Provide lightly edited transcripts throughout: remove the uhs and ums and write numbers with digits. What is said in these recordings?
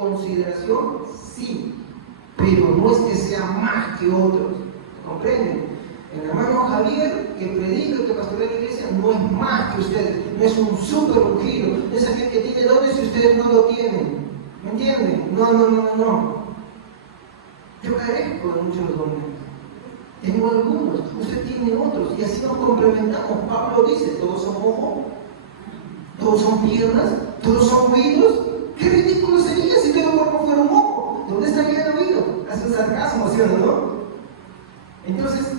consideración, sí, pero no es que sea más que otros, ¿comprenden? El hermano Javier, que predica, que pastorea la iglesia, no es más que ustedes, no es un súper ungido, no es aquel que tiene dones y ustedes no lo tienen, ¿me entienden? No. Yo carezco de muchos dones, tengo algunos, usted tiene otros, y así nos complementamos. Pablo dice, todos son ojos, todos son piernas, todos son oídos. Qué ridículo sería si todo el cuerpo fuera un ojo. ¿Dónde estaría el oído? Hace un sarcasmo, ¿sí o no? Entonces,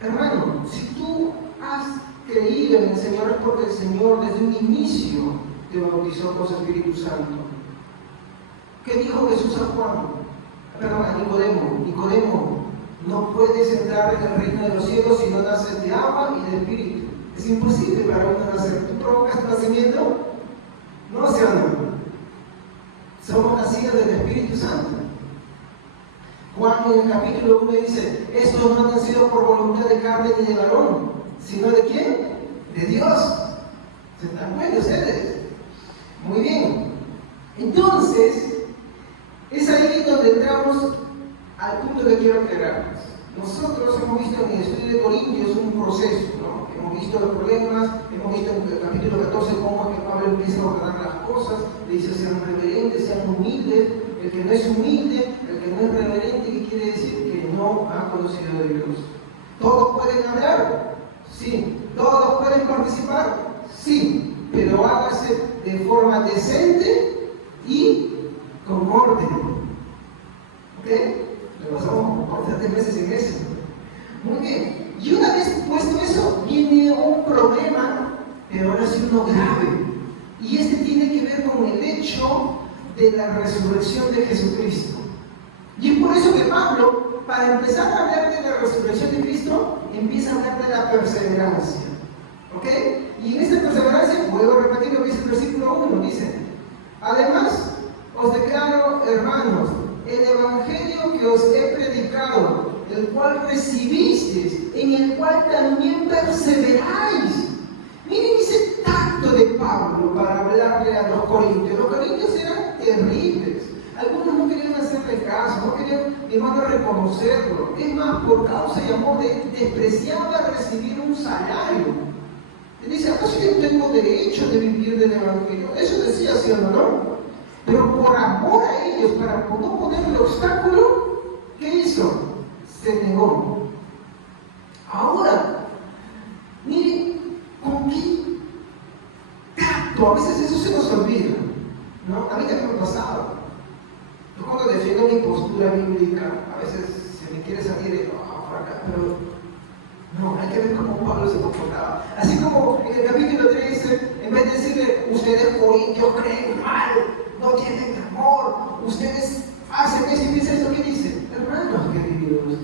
hermano, si tú has creído en el Señor es porque el Señor desde un inicio te bautizó con su Espíritu Santo. ¿Qué dijo Jesús a Juan? Perdón, a Nicodemo, no puedes entrar en el reino de los cielos si no naces de agua y de Espíritu. Es imposible para uno nacer. ¿Tú provocas tu nacimiento? No, ¿sí o no? Somos nacidos del Espíritu Santo. Juan en el capítulo 1 dice, estos no han nacido por voluntad de carne ni de varón, sino ¿de quién? De Dios. ¿Se dan cuenta ustedes? Muy bien. Entonces, es ahí donde entramos al punto que quiero aclararles. Nosotros hemos visto en el estudio de Corintios un proceso, ¿no? Hemos visto los problemas, hemos visto en el capítulo 14 cómo es que Pablo empieza a ordenar las cosas, le dice sean reverentes, sean humildes. El que no es humilde, el que no es reverente, ¿qué quiere decir? Que no ha conocido de Dios. ¿Todos pueden hablar? Sí. ¿Todos pueden participar? Sí. Pero hágase de forma decente y con orden. ¿Ok? Lo pasamos por 7 meses en eso. Muy bien. Y una vez puesto eso, viene un problema, pero ahora sí uno grave. Y este tiene que ver con el hecho de la resurrección de Jesucristo. Y es por eso que Pablo, para empezar a hablar de la resurrección de Cristo, empieza a hablar de la perseverancia. ¿Ok? Y en esta perseverancia, vuelvo a repetir lo que dice el versículo 1, dice, además, os declaro, hermanos, el evangelio que os he predicado, el cual recibisteis, en el cual también perseveráis. Miren ese tacto de Pablo para hablarle a los corintios. Los corintios eran terribles. Algunos no querían hacerle caso, no querían, hermano, reconocerlo. Es más, por causa y amor despreciaba recibir un salario. Él dice, ¿acaso yo no tengo derecho de vivir del evangelio? Eso decía, ¿sí o no? Pero por amor a ellos, para no ponerle obstáculo, ¿qué hizo? Se negó. Ahora, miren, ¿con qué tacto? A veces eso se nos olvida, ¿no? A mí también me ha pasado. Yo cuando defiendo mi postura bíblica, a veces se me quiere salir por acá, pero no, hay que ver cómo Pablo se comportaba. Así como en el capítulo 13, en vez de decirle, ustedes corintios creen mal, no tienen amor, ustedes hacen eso y dicen eso, ¿qué dice? Hermanos queridos,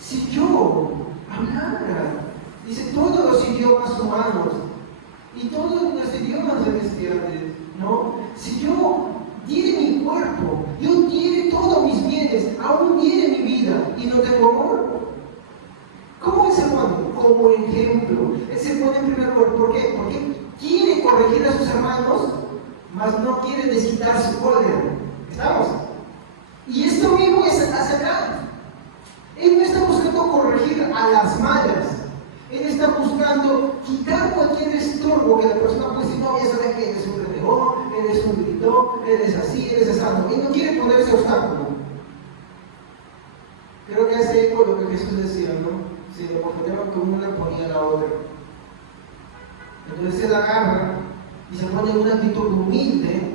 si yo hablara, dice, todos los idiomas humanos y todos los idiomas celestiales, ¿no? Si yo diere mi cuerpo, yo diere todos mis bienes, aún diere mi vida y no tengo amor, ¿cómo es hermano? Como ejemplo. Él se pone en primer lugar. ¿Por qué? Porque quiere corregir a sus hermanos, mas no quiere desquitar su cólera. ¿Estamos? Y esto mismo es hacia acá. Él no está buscando corregir a las malas. Él está buscando quitar cualquier estorbo que la persona puede decir, no, ya sabes que eres un renegón, eres un gritón, eres así, eres asado. Él no quiere ponerse obstáculo. Creo que hace eco lo que Jesús decía, ¿no? Si lo confundieron con una, ponía la otra. Entonces él agarra y se pone en una actitud humilde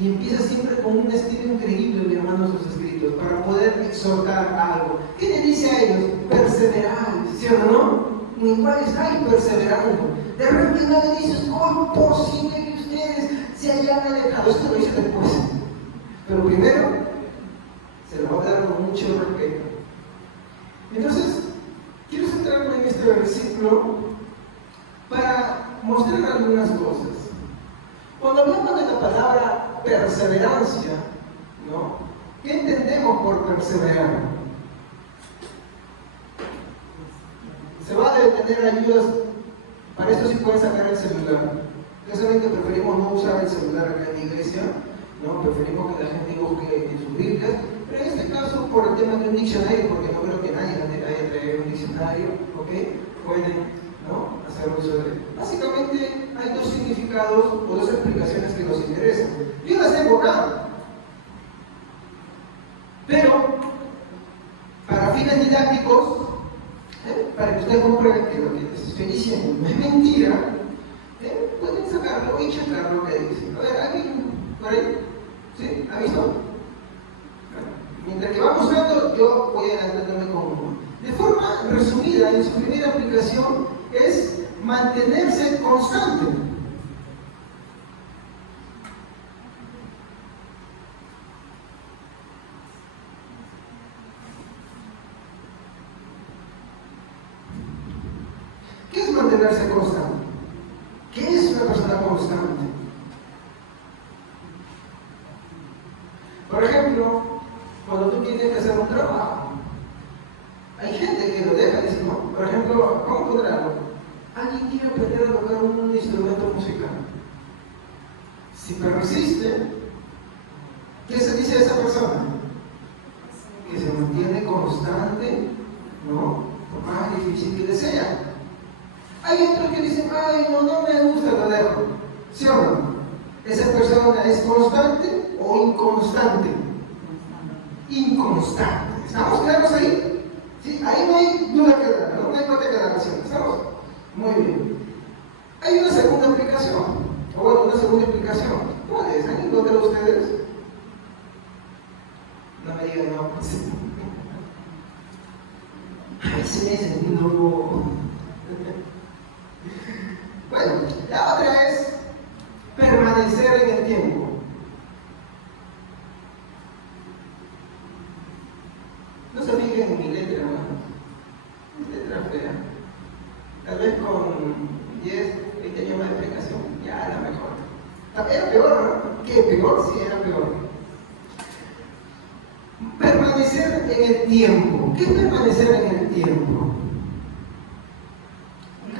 y empieza siempre con un estilo increíble, mi hermano, sus escritos, para poder exhortar algo. ¿Qué le dice a ellos? Perseverar, ¿sí o no? En el cual estáis perseverando. De repente no le dices, ¿cómo es posible que ustedes se hayan alejado? Esto lo dice después. Pero primero, se lo va a dar con mucho respeto. Entonces, quiero centrarme en este versículo para mostrar algunas cosas. Cuando hablamos de la palabra perseverancia, ¿no? ¿Qué entendemos por perseverar? Se vale tener ayudas, para esto sí pueden sacar el celular. Ya saben que preferimos no usar el celular acá en la iglesia, ¿no? Preferimos que la gente busque en sus Biblias, pero en este caso, por el tema de un diccionario, porque no creo que nadie haya traído un diccionario, ¿ok? Pueden, ¿no?, hacer uso de él. Básicamente hay dos significados o dos explicaciones que nos interesan. Yo las tengo acá, pero para fines didácticos, para que ustedes comprendan que lo que les estoy diciendo no es mentira, pueden sacarlo y checar lo que dicen. A ver, ¿alguien por ahí? ¿Sí? ¿Ha visto? Mientras que vamos buscando, yo voy adelantándome con uno. De forma resumida, en su primera aplicación es mantenerse constante. ¿Qué es mantenerse constante? ¿Qué es una persona constante? Por ejemplo, cuando tú tienes que hacer un trabajo, hay gente que lo deja y dice, no. Por ejemplo, vamos a poner algo. Alguien quiere aprender a tocar un instrumento musical. Si persiste, ¿qué se dice de esa persona? Que se mantiene constante, ¿no? Por más difícil que le sea. Hay otros que dicen, ay, no me gusta, lo dejo. ¿Sí o no? ¿Esa persona es constante o inconstante? Inconstante. ¿Estamos claros ahí? ¿Sí? Ahí no hay duda que dar, no hay parte de aclaración. ¿Estamos? Muy bien. Hay una segunda aplicación, o bueno, una segunda explicación. ¿Cuál es? ¿Han encontrado ustedes? No me digan no. Ay, se me hace no. Bueno, la otra es permanecer en el tiempo. No se fijen en mi letra, hermanos. Mi letra fea. Tal vez con 10, 20 años más de explicación, ya era mejor. Era peor, ¿no? ¿Qué? ¿Peor? Sí, era peor. Permanecer en el tiempo. ¿Qué es permanecer en el tiempo?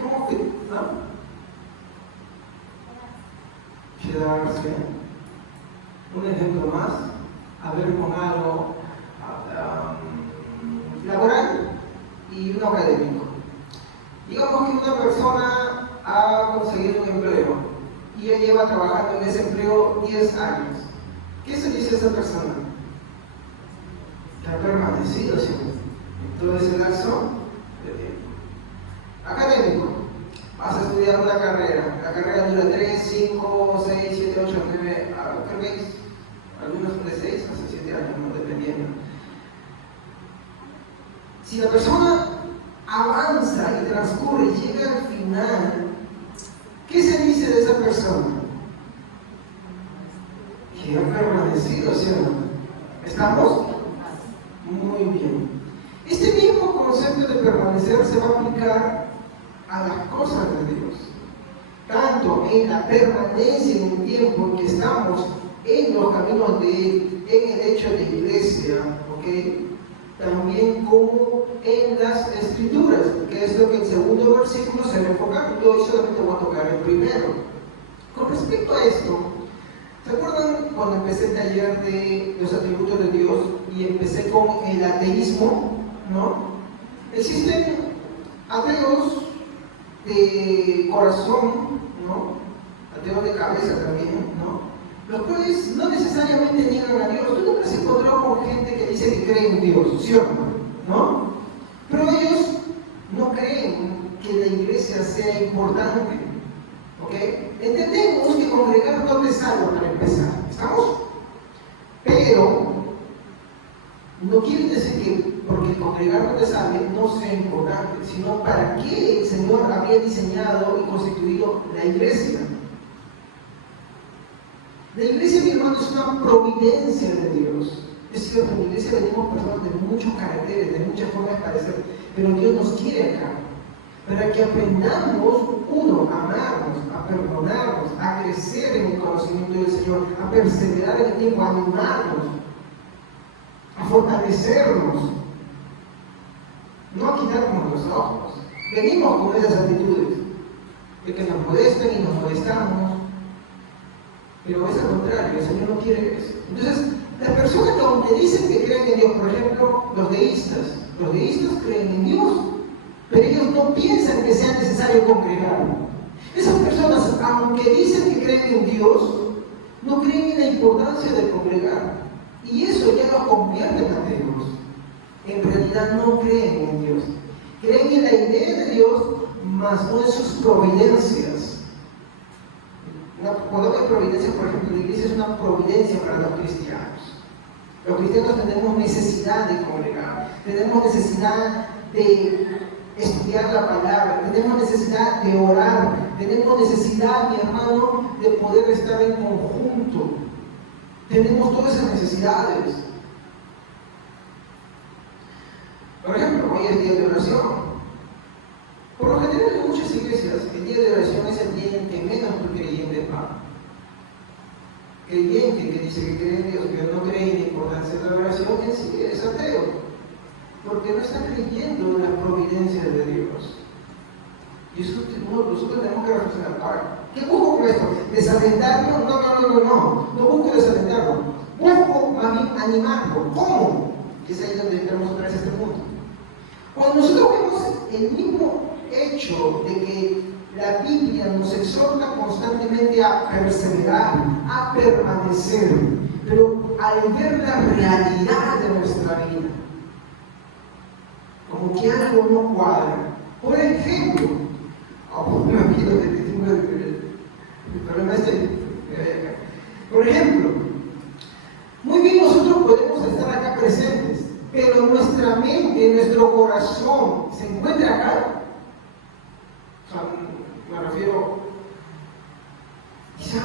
¿Cómo que? ¿No? Quedarse. Un ejemplo más. A ver, con algo laboral y uno académico. Digamos que una persona ha conseguido un empleo y ella lleva trabajando en ese empleo 10 años. ¿Qué se dice a esa persona? Que ha permanecido, ¿sí?, en todo ese lapso de tiempo. Académico. Vas a estudiar una carrera. La carrera dura 3, 5, 6, 7, 8, 9, creo que es, algunos son de 6 hasta 7 años, ¿no?, dependiendo. Si la persona avanza y transcurre y llega al final, ¿qué se dice de esa persona? Que ha permanecido, ¿sí o no? ¿Estamos? Muy bien. Este mismo concepto de permanecer se va a aplicar a las cosas de Dios. Tanto en la permanencia en el tiempo en que estamos en los caminos de Él, en el hecho de iglesia, ¿ok?, también como en las escrituras, que es lo que el segundo versículo se va a enfocar. Yo hoy solamente voy a tocar el primero. Con respecto a esto, ¿se acuerdan cuando empecé el taller de los atributos de Dios y empecé con el ateísmo? ¿No? Existen ateos de corazón, ¿no?, ateos de cabeza también, ¿no?, los cuales no necesariamente niegan a Dios. Tú nunca has encontrado con gente que dice que cree en Dios, ¿sí o no? Pero ellos no creen que la iglesia sea importante, ¿ok? Entendemos que congregar no te salva para empezar, ¿estamos? Pero no quiere decir que porque el congregar no te salve no sea importante, sino para qué el Señor había diseñado y constituido la iglesia. La iglesia, mi hermano, es una providencia de Dios. Es cierto, en la iglesia venimos personas de muchos caracteres, de muchas formas de parecer, pero Dios nos quiere acá. Para que aprendamos, uno, a amarnos, a perdonarnos, a crecer en el conocimiento del Señor, a perseverar en el tiempo, a animarnos, a fortalecernos, no a quitarnos los ojos. Venimos con esas actitudes, de que nos molesten y nos molestamos. Pero es al contrario, el Señor no quiere crees. Entonces, las personas que aunque dicen que creen en Dios, por ejemplo, los deístas creen en Dios, pero ellos no piensan que sea necesario congregar. Esas personas, aunque dicen que creen en Dios, no creen en la importancia de congregar. Y eso ya los convierte en ateos. En realidad no creen en Dios. Creen en la idea de Dios, mas no en sus providencias. Cuando hablo de providencia, por ejemplo, la iglesia es una providencia para los cristianos. Los cristianos tenemos necesidad de congregar, tenemos necesidad de estudiar la palabra, tenemos necesidad de orar, tenemos necesidad, mi hermano, de poder estar en conjunto. Tenemos todas esas necesidades. Por ejemplo, hoy es día de oración. Por lo general en muchas iglesias, el día de oración es el día en que menos un creyente va. Creyente que dice que cree en Dios, pero no cree en la importancia de la oración, en sí es ateo, porque no está creyendo en la providencia de Dios. Y eso nosotros tenemos que reflexionar. Ahora, ¿qué busco con esto? ¿Desalentarlo? No busco desalentarlo. Busco animarlo. ¿Cómo? Y es ahí donde entramos otra vez a este punto. Cuando nosotros vemos el mismo hecho de que la Biblia nos exhorta constantemente a perseverar, a permanecer, pero al ver la realidad de nuestra vida, como que algo no cuadra. Por ejemplo, por ejemplo, muy bien nosotros podemos estar acá presentes, pero nuestra mente, nuestro corazón se encuentra acá. O sea, me refiero, quizá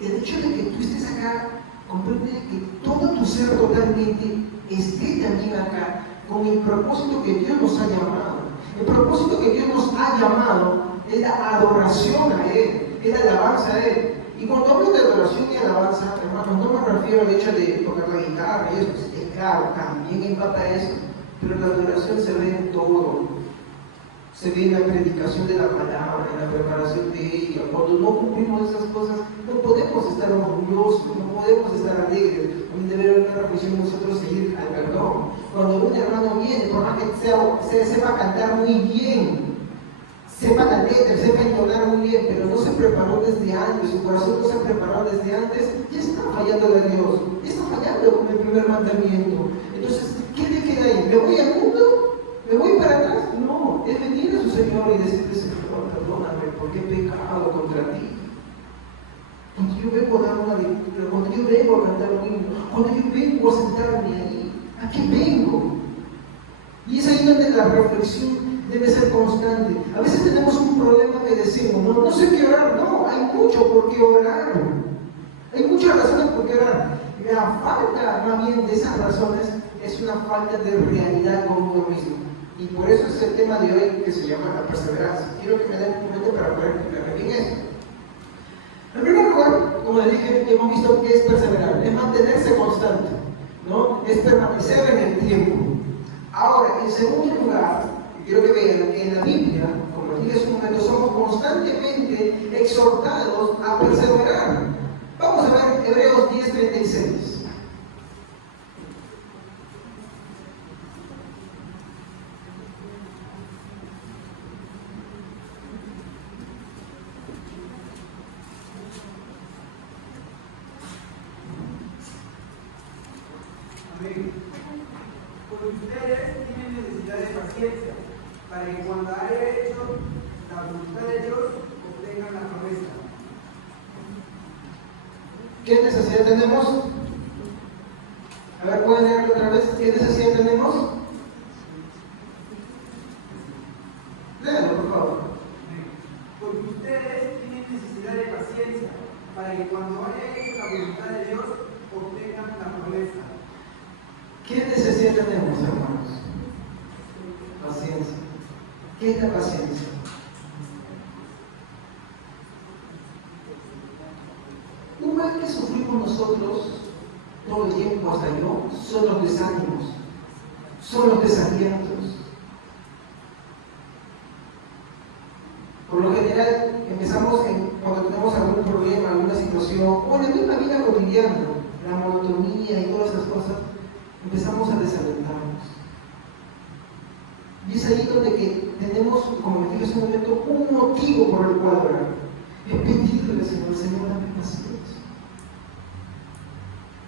el hecho de que tú estés acá comprende que todo tu ser totalmente esté también acá con el propósito que Dios nos ha llamado. El propósito que Dios nos ha llamado es la adoración a Él, es la alabanza a Él. Y cuando hablo de adoración y alabanza, hermanos, no me refiero al hecho de tocar la guitarra y eso, es claro, también empata eso, pero la adoración se ve en todo. Se ve en la predicación de la palabra, en la preparación de ella. Cuando no cumplimos esas cosas, no podemos estar orgullosos, no podemos estar alegres. Debe haber una reflexión nosotros seguir al perdón. Cuando un hermano viene, por más que sepa cantar muy bien, sepa la letra, sepa entonar muy bien, pero no se preparó desde antes, su corazón no se preparó desde antes, ya está fallando a Dios, ya está fallando con el primer mandamiento. Entonces, ¿qué le queda ahí? ¿Me voy al mundo? ¿Me voy para atrás? No, es venir a su Señor y decirle: Señor, perdóname porque he pecado contra ti. Cuando yo vengo a dar una lectura, cuando yo vengo a cantar un himno, cuando yo vengo a sentarme ahí, ¿a qué vengo? Y es ahí donde la reflexión debe ser constante. A veces tenemos un problema que decimos: no sé qué orar. No, hay mucho por qué orar. Hay muchas razones por qué orar. La falta más bien de esas razones es una falta de realidad con uno mismo. Y por eso es el tema de hoy que se llama la perseverancia. Quiero que me den un momento para poder explicarme bien esto. En primer lugar, como les dije, hemos visto que es perseverar, es mantenerse constante, ¿no? Es permanecer en el tiempo. Ahora, en segundo lugar, quiero que vean que en la Biblia, como les dije hace un momento, somos constantemente exhortados a perseverar. Vamos a ver Hebreos 10:36. Porque ustedes tienen necesidad de paciencia, para que cuando haya hecho la voluntad de Dios, obtengan la promesa. ¿Qué necesidad tenemos? A ver, ¿pueden leerlo otra vez? ¿Qué necesidad tenemos? Léalo, por favor. Porque ustedes tienen necesidad de paciencia, para que cuando haya hecho la voluntad de Dios, obtengan la promesa. ¿Qué necesidad tenemos, hermanos? Paciencia. ¿Qué es la paciencia? Un mal que sufrimos nosotros todo el tiempo, hasta yo, son los desánimos, son los desalientos. Por lo general, empezamos cuando tenemos algún problema, alguna situación cotidiano, la monotonía y todas esas cosas, empezamos a desalentarnos. Y es ahí donde que tenemos, como les dije hace un momento, un motivo por el cual orar. Es pedirle al Señor, dame paciencia.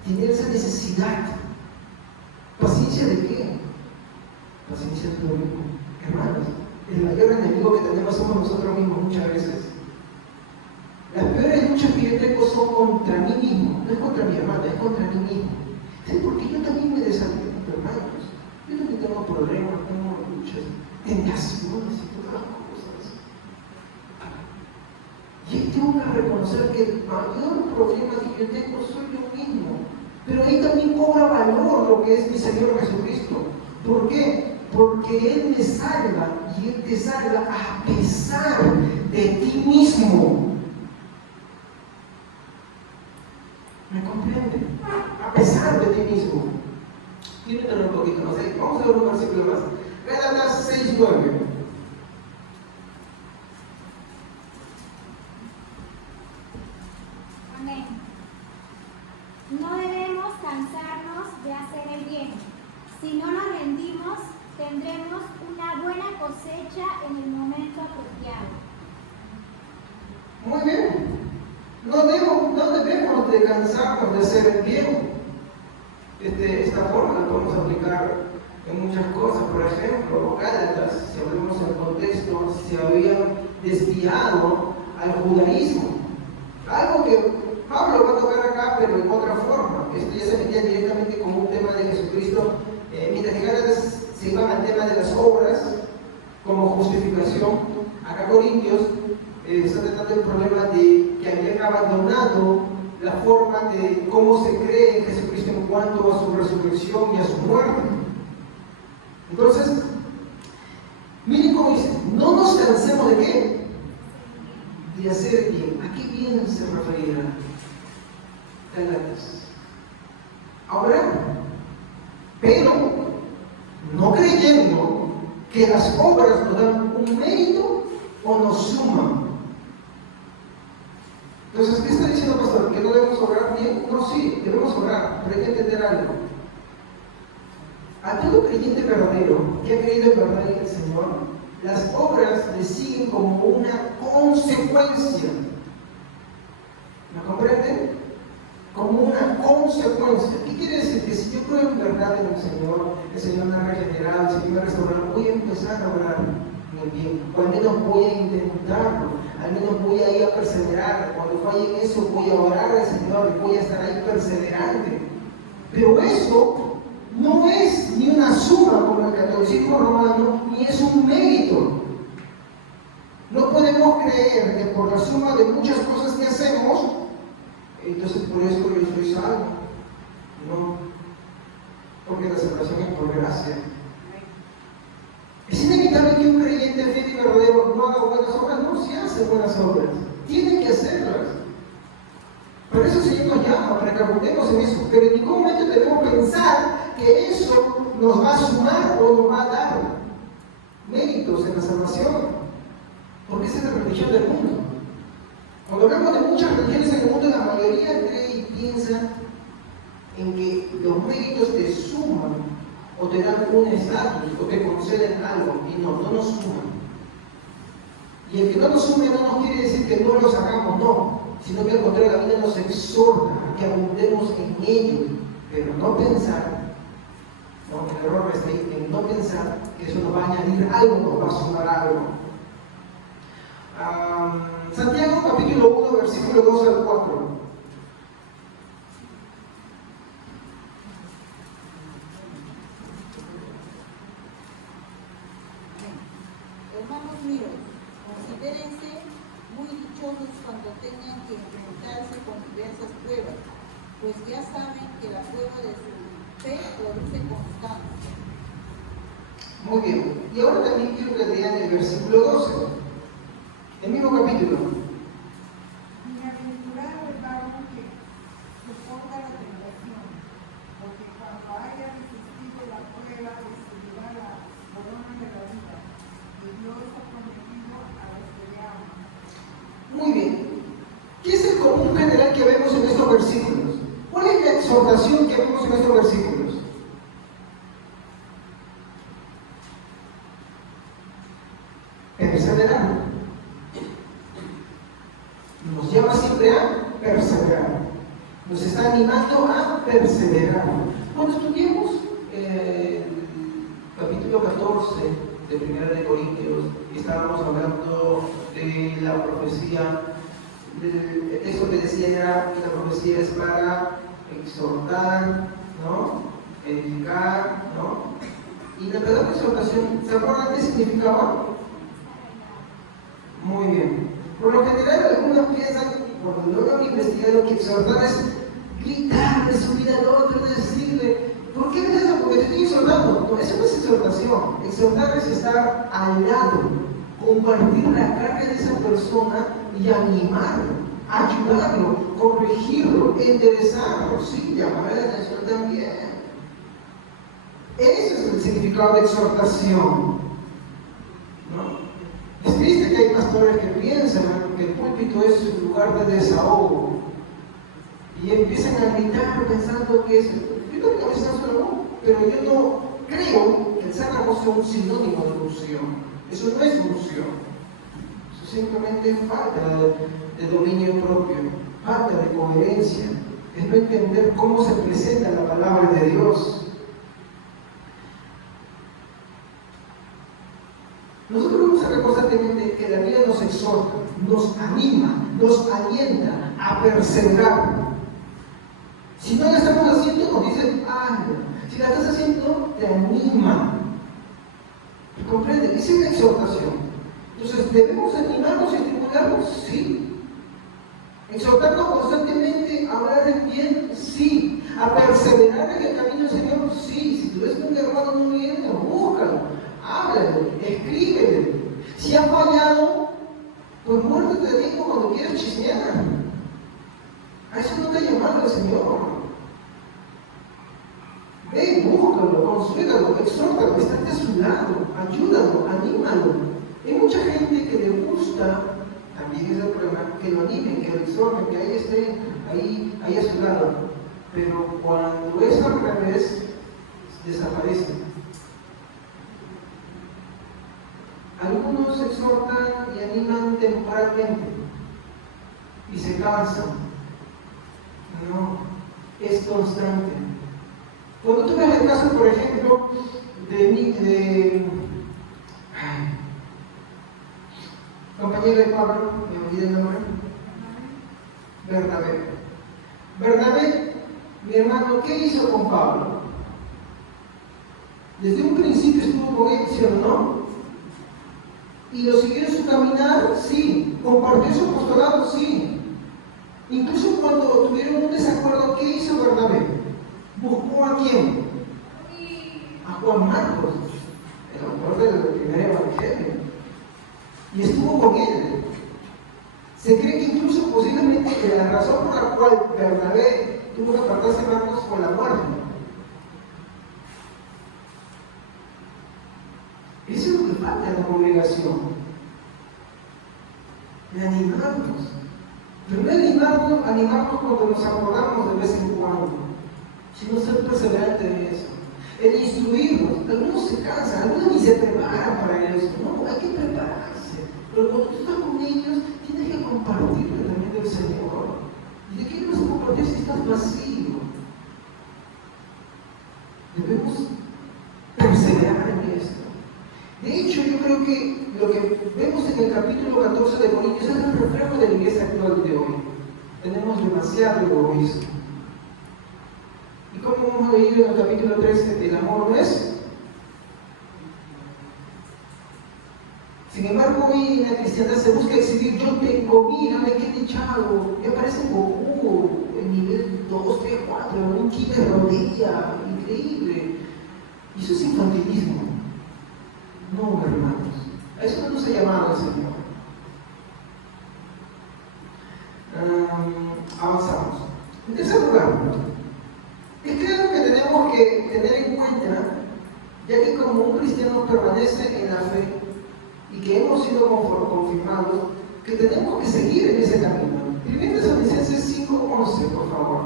Tener esa necesidad. ¿Paciencia de qué? Paciencia de lo mismo. Hermanos, el mayor enemigo que tenemos somos nosotros mismos muchas veces. Las peores luchas que yo tengo son contra mí mismo, no es contra mi hermana, es contra mí mismo. Sí, porque yo también me desaliento, hermanos. Yo también tengo problemas, tengo luchas, tentaciones y todas las cosas. Y ahí tengo que reconocer que el mayor problema que yo tengo soy yo mismo. Pero ahí también cobra valor lo que es mi Señor Jesucristo. ¿Por qué? Porque Él me salva y Él te salva a pesar de ti mismo. ¿Me comprende? A pesar de ti mismo. Quiero tener un poquito más ahí. Vamos a ver un versículo más. Gálatas 6:9. Amén. No debemos cansarnos de hacer el bien. Si no nos rendimos, tendremos una buena cosecha en el momento apropiado. Muy bien. No debemos de cansarnos de hacer el bien. Esta forma la podemos aplicar en muchas cosas. Por ejemplo, Gálatas, si hablamos del contexto, se habían desviado al judaísmo. Algo que Pablo va a tocar acá, pero en otra forma. Esto ya se metía directamente como un tema de Jesucristo. Mientras que Gálatas se iban al tema de las obras como justificación, acá Corintios está tratando el problema de que habían abandonado la forma de cómo se cree en Jesucristo en cuanto a su resurrección y a su muerte. Entonces, miren cómo dice, no nos cansemos de qué? De hacer bien. ¿A qué bien se referirá Gálatas? Ahora, pero no creyendo que las obras nos dan un mérito o nos suman. Entonces, ¿qué está diciendo, pastor? ¿Que no debemos orar bien? No, sí, debemos orar, pero hay que entender algo. A todo creyente verdadero que ha creído en verdad en el Señor, las obras le siguen como una consecuencia. ¿Me comprenden? Como una consecuencia. ¿Qué quiere decir? Que si yo creo en verdad en el Señor me ha regenerado, el Señor me ha restaurado, voy a empezar a orar en el bien, o al menos voy a intentarlo, al menos voy a ir a perseverar. Cuando falle en eso, voy a orar al Señor y voy a estar ahí perseverante. Pero eso no es ni una suma como el catolicismo romano, ni es un mérito. No podemos creer que por la suma de muchas cosas que hacemos, entonces por eso yo soy salvo. No, porque la salvación es por gracia. Es inevitable que un creyente fiel y verdadero no haga buenas obras. No, si hace buenas obras, tiene que hacerlas. Por eso el Señor nos llama, para que abundemos en eso. Pero en ningún momento debemos pensar que eso nos va a sumar o nos va a dar méritos en la salvación. Porque esa es la religión del mundo. Cuando hablamos de muchas religiones en el mundo, la mayoría cree y piensa en que los méritos te suman o te dan un estatus o te conceden algo, y no nos suman. Y el que no nos sume no nos quiere decir que no lo sacamos, no, sino que al contrario, la Biblia nos exhorta a que abundemos en ello, pero no pensar, no, el error está ahí, en no pensar que eso nos va a añadir algo, nos va a sumar algo. Santiago capítulo 1, versículo 2 al 4. Hermanos míos, considérense muy dichosos cuando tengan que enfrentarse con diversas pruebas, pues ya saben que la prueba de su fe produce constancia. Muy bien, y ahora también quiero que lean el versículo 12, el mismo capítulo. Bienaventurado el varón que soporta la tentación, porque cuando haya resistido la prueba recibirá la corona de la vida, que Dios ha prometido a los que le aman. Muy bien. ¿Qué es el común general que vemos en estos versículos? exhortación que vemos en estos versículos? Perseverar. Nos llama siempre a perseverar. Nos está animando a perseverar. Cuando estudiamos el capítulo 14 de 1 de Corintios, estábamos hablando de la profecía. El texto que decía era que la profecía es para exhortar, ¿no? Edificar, ¿no? Y la palabra exhortación, ¿se acuerdan qué significaba? Muy bien. Por lo general, algunos piensan, cuando lo han investigado, que exhortar es gritarle, subir al otro, decirle, ¿por qué me eso? Porque te estoy exhortando. No, eso no es exhortación. Exhortar es estar al lado, compartir la carga de esa persona y animarlo, ayudarlo, corregirlo, enderezarlo, sí, llamarle la atención también. Ese es el significado de exhortación, ¿no? Es triste que hay pastores que piensan que el púlpito es un lugar de desahogo y empiezan a gritar pensando que es. Yo creo que a veces no, pero yo no creo que el sana voz sea un sinónimo de unción. Eso no es unción. Eso simplemente es falta de dominio propio, falta de coherencia. Es no entender cómo se presenta la palabra de Dios. Nosotros vamos a ver constantemente que la Biblia nos exhorta, nos anima, nos alienta a perseverar. Si no la estamos haciendo, nos dicen, si la estás haciendo, te anima. ¿Comprende? Esa es la exhortación. Entonces, ¿debemos animarnos y estimularnos? Sí. ¿Exhortarnos constantemente a hablar bien? Sí. ¿A perseverar en el camino del Señor? Sí. Si tú ves que un hermano no viene, búscalo. Háblale, escríbele. Si ha fallado, pues muérdete de tiempo cuando quieras chismear. A eso no te ha llamado el Señor. Ve, búscalo, consuélalo, exhórtalo, estate a su lado, ayúdalo, anímalo. Hay mucha gente que le gusta, también es el problema, que lo animen, que lo exhorten, que ahí esté, ahí a su lado. Pero cuando es al revés, desaparece. Algunos exhortan y animan temporalmente y se cansan. No, es constante. Cuando tú ves el caso, por ejemplo, compañero de Pablo, me olvidé el nombre, Bernabé. Bernabé, mi hermano, ¿qué hizo con Pablo? Desde un principio estuvo con él, ¿sí o no? ¿Y lo siguió en su caminar? Sí. ¿Compartió su apostolado? Sí. Incluso cuando tuvieron un desacuerdo, ¿qué hizo Bernabé? ¿Buscó a quién? A Juan Marcos, el autor del primer evangelio. Y estuvo con él. Se cree que incluso posiblemente que la razón por la cual Bernabé tuvo que apartarse de Marcos fue la muerte. Eso es lo que falta en la congregación. De animarnos. Primero animarnos cuando nos acordamos de vez en cuando. Sino ser perseverante en eso. El instruirnos. Algunos se cansan, algunos ni se preparan para eso. No, hay que prepararse. Pero cuando tú estás con ellos, tienes que compartir también del Señor. ¿Y de qué le vas a compartir si estás vacío? Debemos perseverar en esto. De hecho, yo creo que lo que vemos en el capítulo 14 de Corintios es el reflejo de la iglesia actual de hoy. Tenemos demasiado egoísmo. ¿Y cómo hemos leído en el capítulo 13? El amor no es. Sin embargo, hoy en la cristiandad se busca exhibir, yo tengo, mírame qué echado, me parece Goku, en nivel 2, 3, 4, un kit de rodilla, increíble. Y eso es infantilismo. No, hermanos, a eso no nos ha llamado el Señor. Avanzamos. En tercer lugar, es claro que tenemos que tener en cuenta, ya que como un cristiano permanece en la fe y que hemos sido confirmados, que tenemos que seguir en ese camino. 1 Tesalonicenses 5:11, por favor.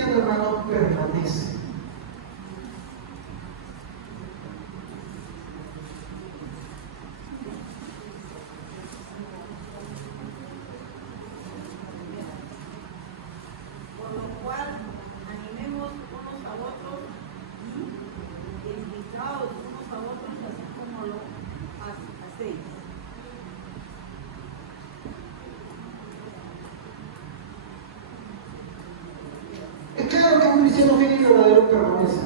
cristiano, hermano, permanece. Por lo cual, animemos unos a otros y edificaos unos a otros, así como lo hacéis. Es claro que un cristiano fiel y verdadero permanece,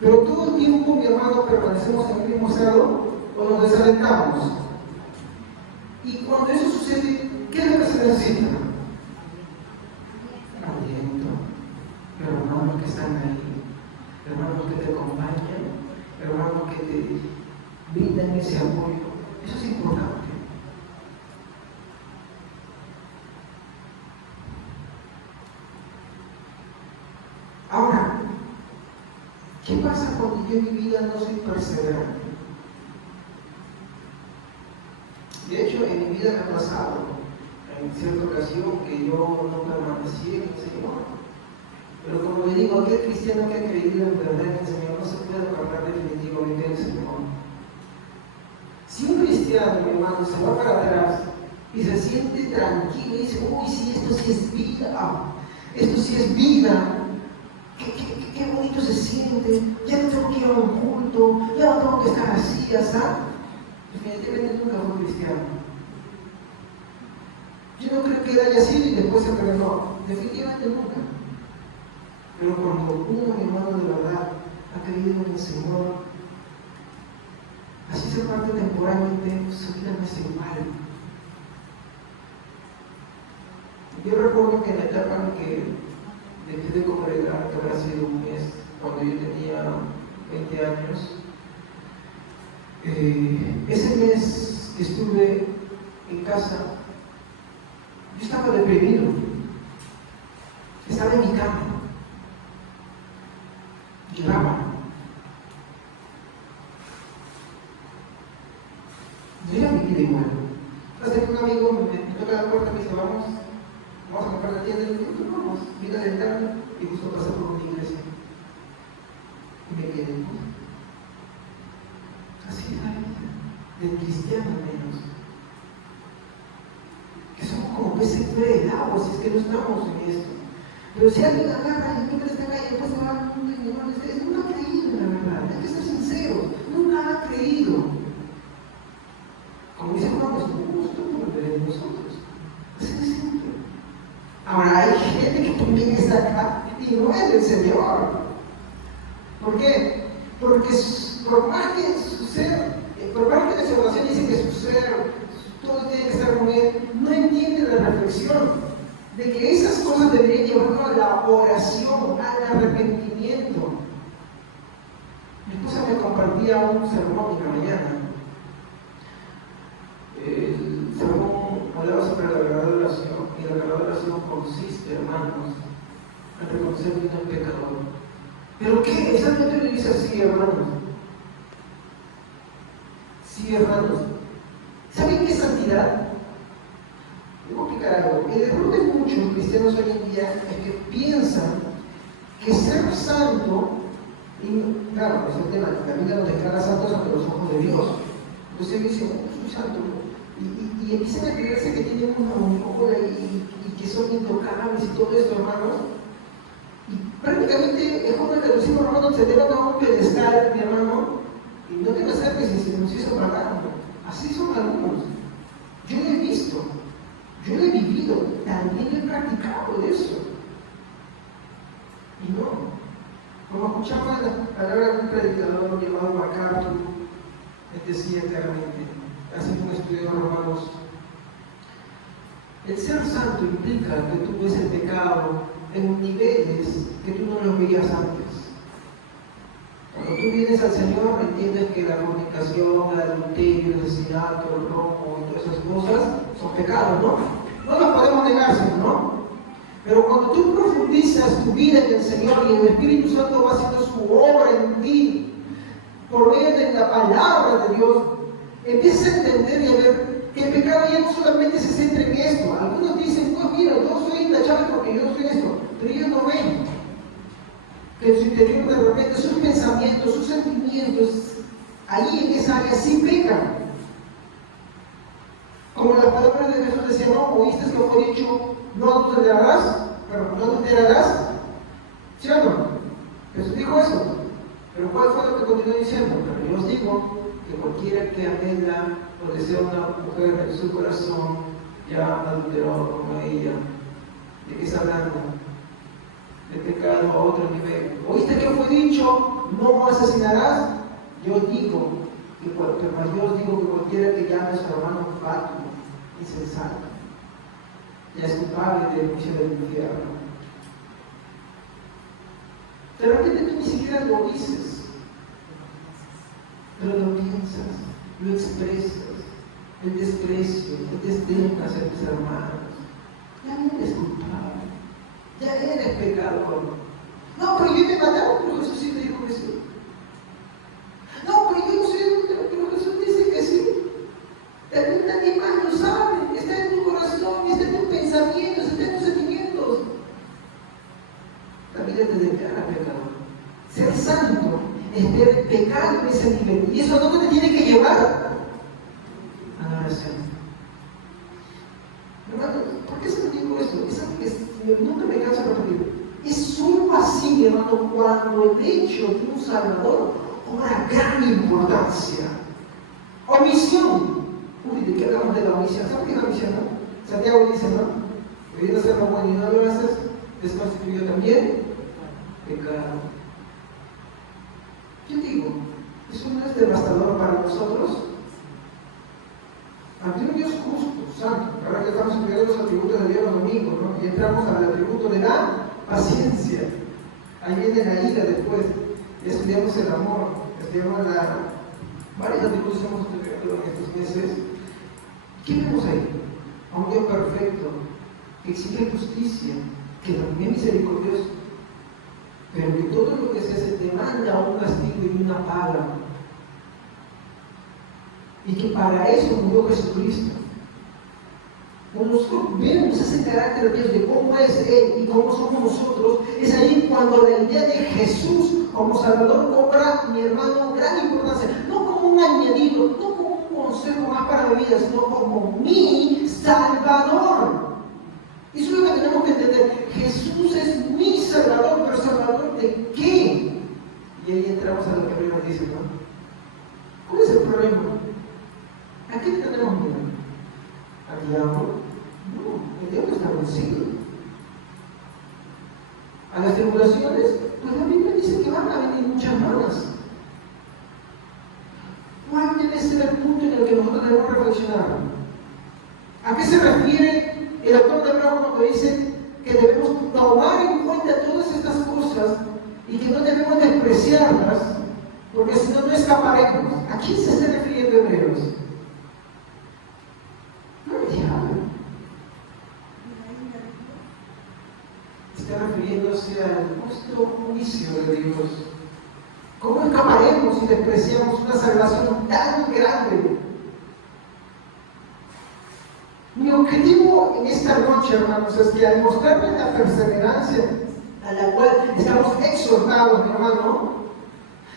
pero todo el tiempo, mi hermano, permanecemos en el mismo estado o nos desalentamos. Y cuando eso sucede, ¿qué es lo que se necesita? Aliento, hermanos que están ahí, hermanos que te acompañan, hermanos que te brindan ese apoyo. Eso es importante. Ahora, ¿qué pasa cuando yo en mi vida no soy perseverante? De hecho, en mi vida me ha pasado, en cierta ocasión, que yo no permanecí en el Señor. Pero como le digo, aquel cristiano que ha creído en verdad en el Señor no se puede apartar definitivamente del Señor. Si un cristiano, mi hermano, se va para atrás y se siente tranquilo y dice, uy, sí, esto sí es vida, esto sí es vida, qué bonito se siente, ya no tengo que ir a un culto, ya no tengo que estar así, ¿sabes? Definitivamente nunca fue cristiano. Yo no creo que él haya sido y después se reveló. Definitivamente nunca. Pero cuando uno, mi hermano, de verdad ha creído en el Señor, así se parte temporalmente, su vida no es igual. Yo recuerdo que en la etapa en que dejé de congregar, que habrá sido un mes, cuando yo tenía 20 años, ese mes que estuve en casa, yo estaba deprimido, estaba en mi cama, lloraba. Yo era mi vida igual. Hasta que un amigo me toca la puerta y me dice, vamos a comprar la tienda, y yo digo, vamos, vine a alentarme y justo pasé por una iglesia. Y me quedé, así es la vida, del cristiano al menos. Que somos como peces fuera del agua, si es que no estamos en esto. Pero si alguien agarra y mira esta calle y después se va al mundo y no ustedes nunca ha creído en la verdad, hay que ser sinceros, nunca ha creído. Como dice Juan, nuestro gusto por el de nosotros. Así de simple. Ahora hay gente que también está acá y no es del Señor. ¿Por qué? Porque por más que su ser, por más que la salvación dice que su ser, todo tiene que estar con él, no entiende la reflexión de que esas cosas deberían llevarnos a la oración, al arrepentimiento. Mi esposa me compartía un sermón en la mañana. El sermón hablaba sobre la verdadera oración, y la verdadera oración consiste, hermanos, en reconocer que uno es pecador. ¿Pero qué? El Santo Evangelio dice así, hermanos. Sí, hermanos. ¿Saben qué es santidad? Les voy a explicar algo. El error de muchos cristianos hoy en día es que piensan que ser santo, y claro, es el tema, la Biblia nos declara santos ante los ojos de Dios. Entonces dicen, yo soy santo, y empiezan a creerse que tienen una aureola y que son intocables y todo esto, hermanos. Y prácticamente es como que los hijos hermanos se elevan a un pedestal, mi hermano, y no te me acerques y se nos hizo pagando. Así son algunos. Yo lo he visto, yo lo he vivido, también he practicado de eso. Y no, como escuchamos a la palabra de un predicador llamado MacArthur, él decía claramente, haciendo un estudio de Romanos, el ser santo implica que tú ves el pecado en niveles que tú no los veías antes. Cuando tú vienes al Señor, entiendes que la fornicación, el adulterio, el asesinato, el robo y todas esas cosas son pecados, ¿no? No los podemos negarse, ¿no? Pero cuando tú profundizas tu vida en el Señor y el Espíritu Santo va haciendo su obra en ti, por medio de la palabra de Dios, empiezas a entender y a ver que el pecado ya no solamente se centra en esto. Algunos dicen, pues mira, yo soy intachable porque yo no soy esto, pero ellos no ven que en su interior de repente sus pensamientos, sus sentimientos, ahí en esa área sí pecan. Como la palabra de Jesús decía, no, oíste que fue dicho, no adulterarás, pero no adulterarás, ¿sí o no? Jesús dijo eso. Pero ¿cuál fue lo que continuó diciendo? Pero yo os digo que cualquiera que anhela o desea una mujer en su corazón, ya adulteró como ella. ¿De qué está hablando? De pecado a otro nivel. ¿Oíste que fue dicho, no asesinarás? Yo os digo que cualquiera que llame a su hermano fatuo, insensato, ya es culpable del juicio del infierno. De repente tú ni siquiera lo dices, pero lo piensas, lo expresas, el desprecio, el desdén hacia tus hermanos. Ya eres culpable, ya eres pecador. No, pero yo me mataron, pero Jesús sí me dijo que sí. No, pero yo no soy adúltero, pero Jesús dice que sí. También nadie más lo sabe, está en tu corazón, está en tus pensamientos, está en tus sentimientos. La Biblia te declara pecador. Ser santo es ver pecado en ese nivel. Y eso no te tiene que llevar a la oración. Hermano, ¿por qué se me digo esto? Es algo que nunca me canso de repetir. Es solo así, hermano, cuando el hecho de un Salvador cobra gran importancia. Omisión. Uy, ¿de qué hablamos de la omisión? ¿Sabes qué es la omisión, no? Santiago dice, ¿no? Debiendo hacer lo bueno y no lo haces, es constituido también pecado. Yo digo, ¿eso no es devastador para nosotros? Ante un Dios justo, santo, ahora que estamos estudiando los atributos de Dios los domingos, ¿no? Y entramos al atributo de la paciencia. Ahí viene la ira después. Ya estudiamos el amor, estudiamos varios atributos hemos estudiado en estos meses. ¿Qué vemos ahí? A un Dios perfecto, que exige justicia, que también es misericordioso, pero que todo lo que se hace demanda un castigo y una paga. Y que para eso murió Jesucristo. Cuando nosotros vemos ese carácter de Dios, de cómo es Él y cómo somos nosotros, es ahí cuando la idea de Jesús como Salvador cobra, mi hermano, gran importancia. No como un añadido, no como un consejo más para mi vida, sino como mi Salvador. Eso es lo que tenemos que entender. Jesús es mi Salvador, pero ¿Salvador de qué? Y ahí entramos a lo que Pedro dice, ¿no? ¿Cuál es el problema? ¿A qué tenemos miedo? ¿Al diablo? No, el diablo está vencido. ¿A las tribulaciones? Pues la Biblia dice que van a venir muchas más. ¿Cuál debe ser el punto en el que nosotros debemos reflexionar? ¿A qué se refiere el autor de Hebreos cuando dice que debemos tomar en cuenta todas estas cosas y que no debemos despreciarlas, porque si no, no escaparemos? ¿A quién se está refiriendo Hebreos? No al diablo. Está refiriéndose al justo juicio de Dios. ¿Cómo escaparemos si despreciamos una salvación tan grande? Mi objetivo en esta noche, hermanos, es que al mostrarles la perseverancia a la cual estamos exhortados, mi hermano,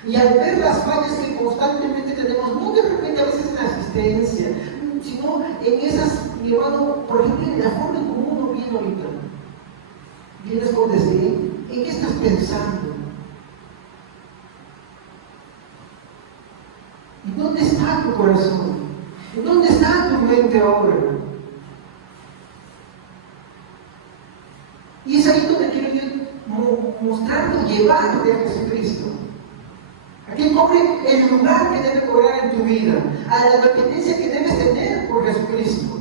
y al ver las fallas que constantemente tenemos, no de repente a veces en la asistencia, sino en esas, mi hermano, por ejemplo, en la forma en cómo uno viene ahorita. Vienes con desdén, ¿en qué estás pensando? ¿Y dónde está tu corazón? ¿En dónde está tu mente ahora? Y es ahí donde quiero yo mostrarte, llevarte a Jesucristo. A que cobre el lugar que debe cobrar en tu vida, a la dependencia que debes tener por Jesucristo.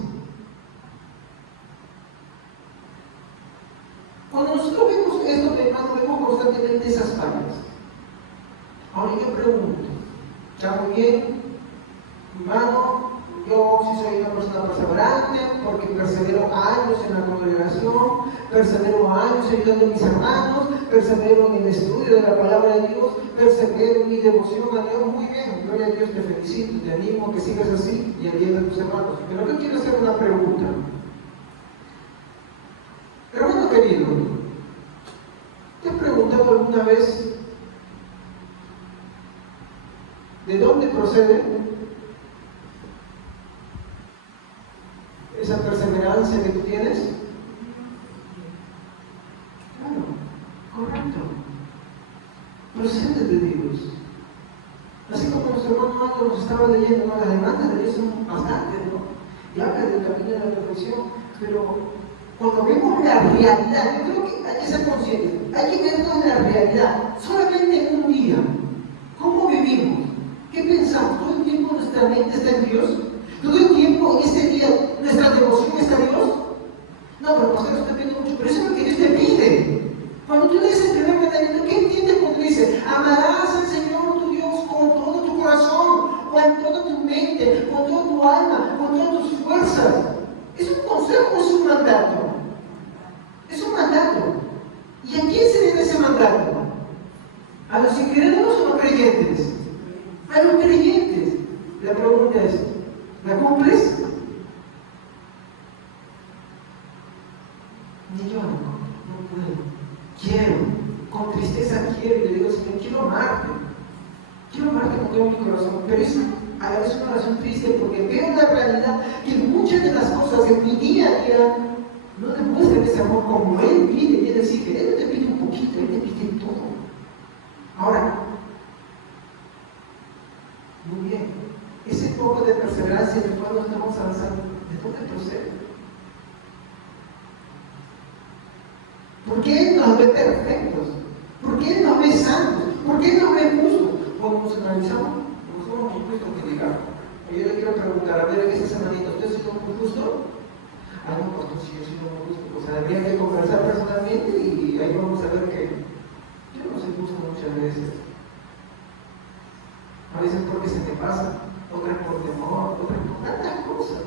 Cuando nosotros vemos esto, hermano, vemos constantemente esas fallas. Ahora yo pregunto, ¿está muy bien? Hermano, yo sí soy una persona perseverante porque persevero años en la congregación, persevero años ayudando a mis hermanos, persevero en el estudio de la palabra de Dios, persevero en mi devoción a Dios. Muy bien, gloria a Dios, te felicito, te animo a que sigas así y ayudes a tus hermanos. Pero yo quiero hacer una pregunta. Hermano querido, te pregunto, preguntado alguna vez de dónde procede esa perseverancia que tú tienes? Claro, correcto. Procede de Dios. Así como nuestro hermano Marco nos estaba leyendo, ¿no? Las demandas de Dios son bastantes, ¿no? Y habla del camino de la perfección, pero cuando vemos la realidad, yo creo que hay que ser conscientes, hay que vernos la realidad, solamente en un día. ¿Cómo vivimos? ¿Qué pensamos? ¿Todo el tiempo nuestra mente está en Dios? ¿Todo el tiempo en este día nuestra devoción está a Dios? No, pero pastor, usted pide mucho, pero eso es lo que Dios te pide. Cuando tú lees el primer mandamiento, ¿qué entiendes cuando dice? Amarás al Señor tu Dios con todo tu corazón, con toda tu mente, con toda tu alma, con todas tus fuerzas. ¿Es un consejo o es un mandato? Es un mandato. ¿Y a quién se debe ese mandato? ¿A los incrédulos o a los creyentes? A los creyentes. La pregunta es, ¿la cumples? Ni yo no puedo. Quiero, con tristeza quiero, y le digo, Señor, quiero amarte con todo mi corazón, pero es a la vez una oración triste porque veo la realidad que muchas de las cosas en mi día a día no demuestran ese amor como Él pide, y Él exige. Él no te pide un poquito, Él te pide todo. Ahora, muy bien, ese poco de perseverancia en el cual no estamos avanzando, ¿de dónde procede? ¿Por qué Él nos ve perfectos? ¿Por qué Él nos ve santos? ¿Por qué Él nos ve justos? Cuando nos analizamos, no somos muy justos que digamos. Yo le quiero preguntar, a ver, esta semanita, ¿usted ha sido muy justo? Ah, no, pastor, sí, yo he sido muy justo. O sea, habría que conversar personalmente y ahí vamos a ver que yo no soy justo muchas veces. A veces porque se me pasa, otras por temor, otras por tantas cosas.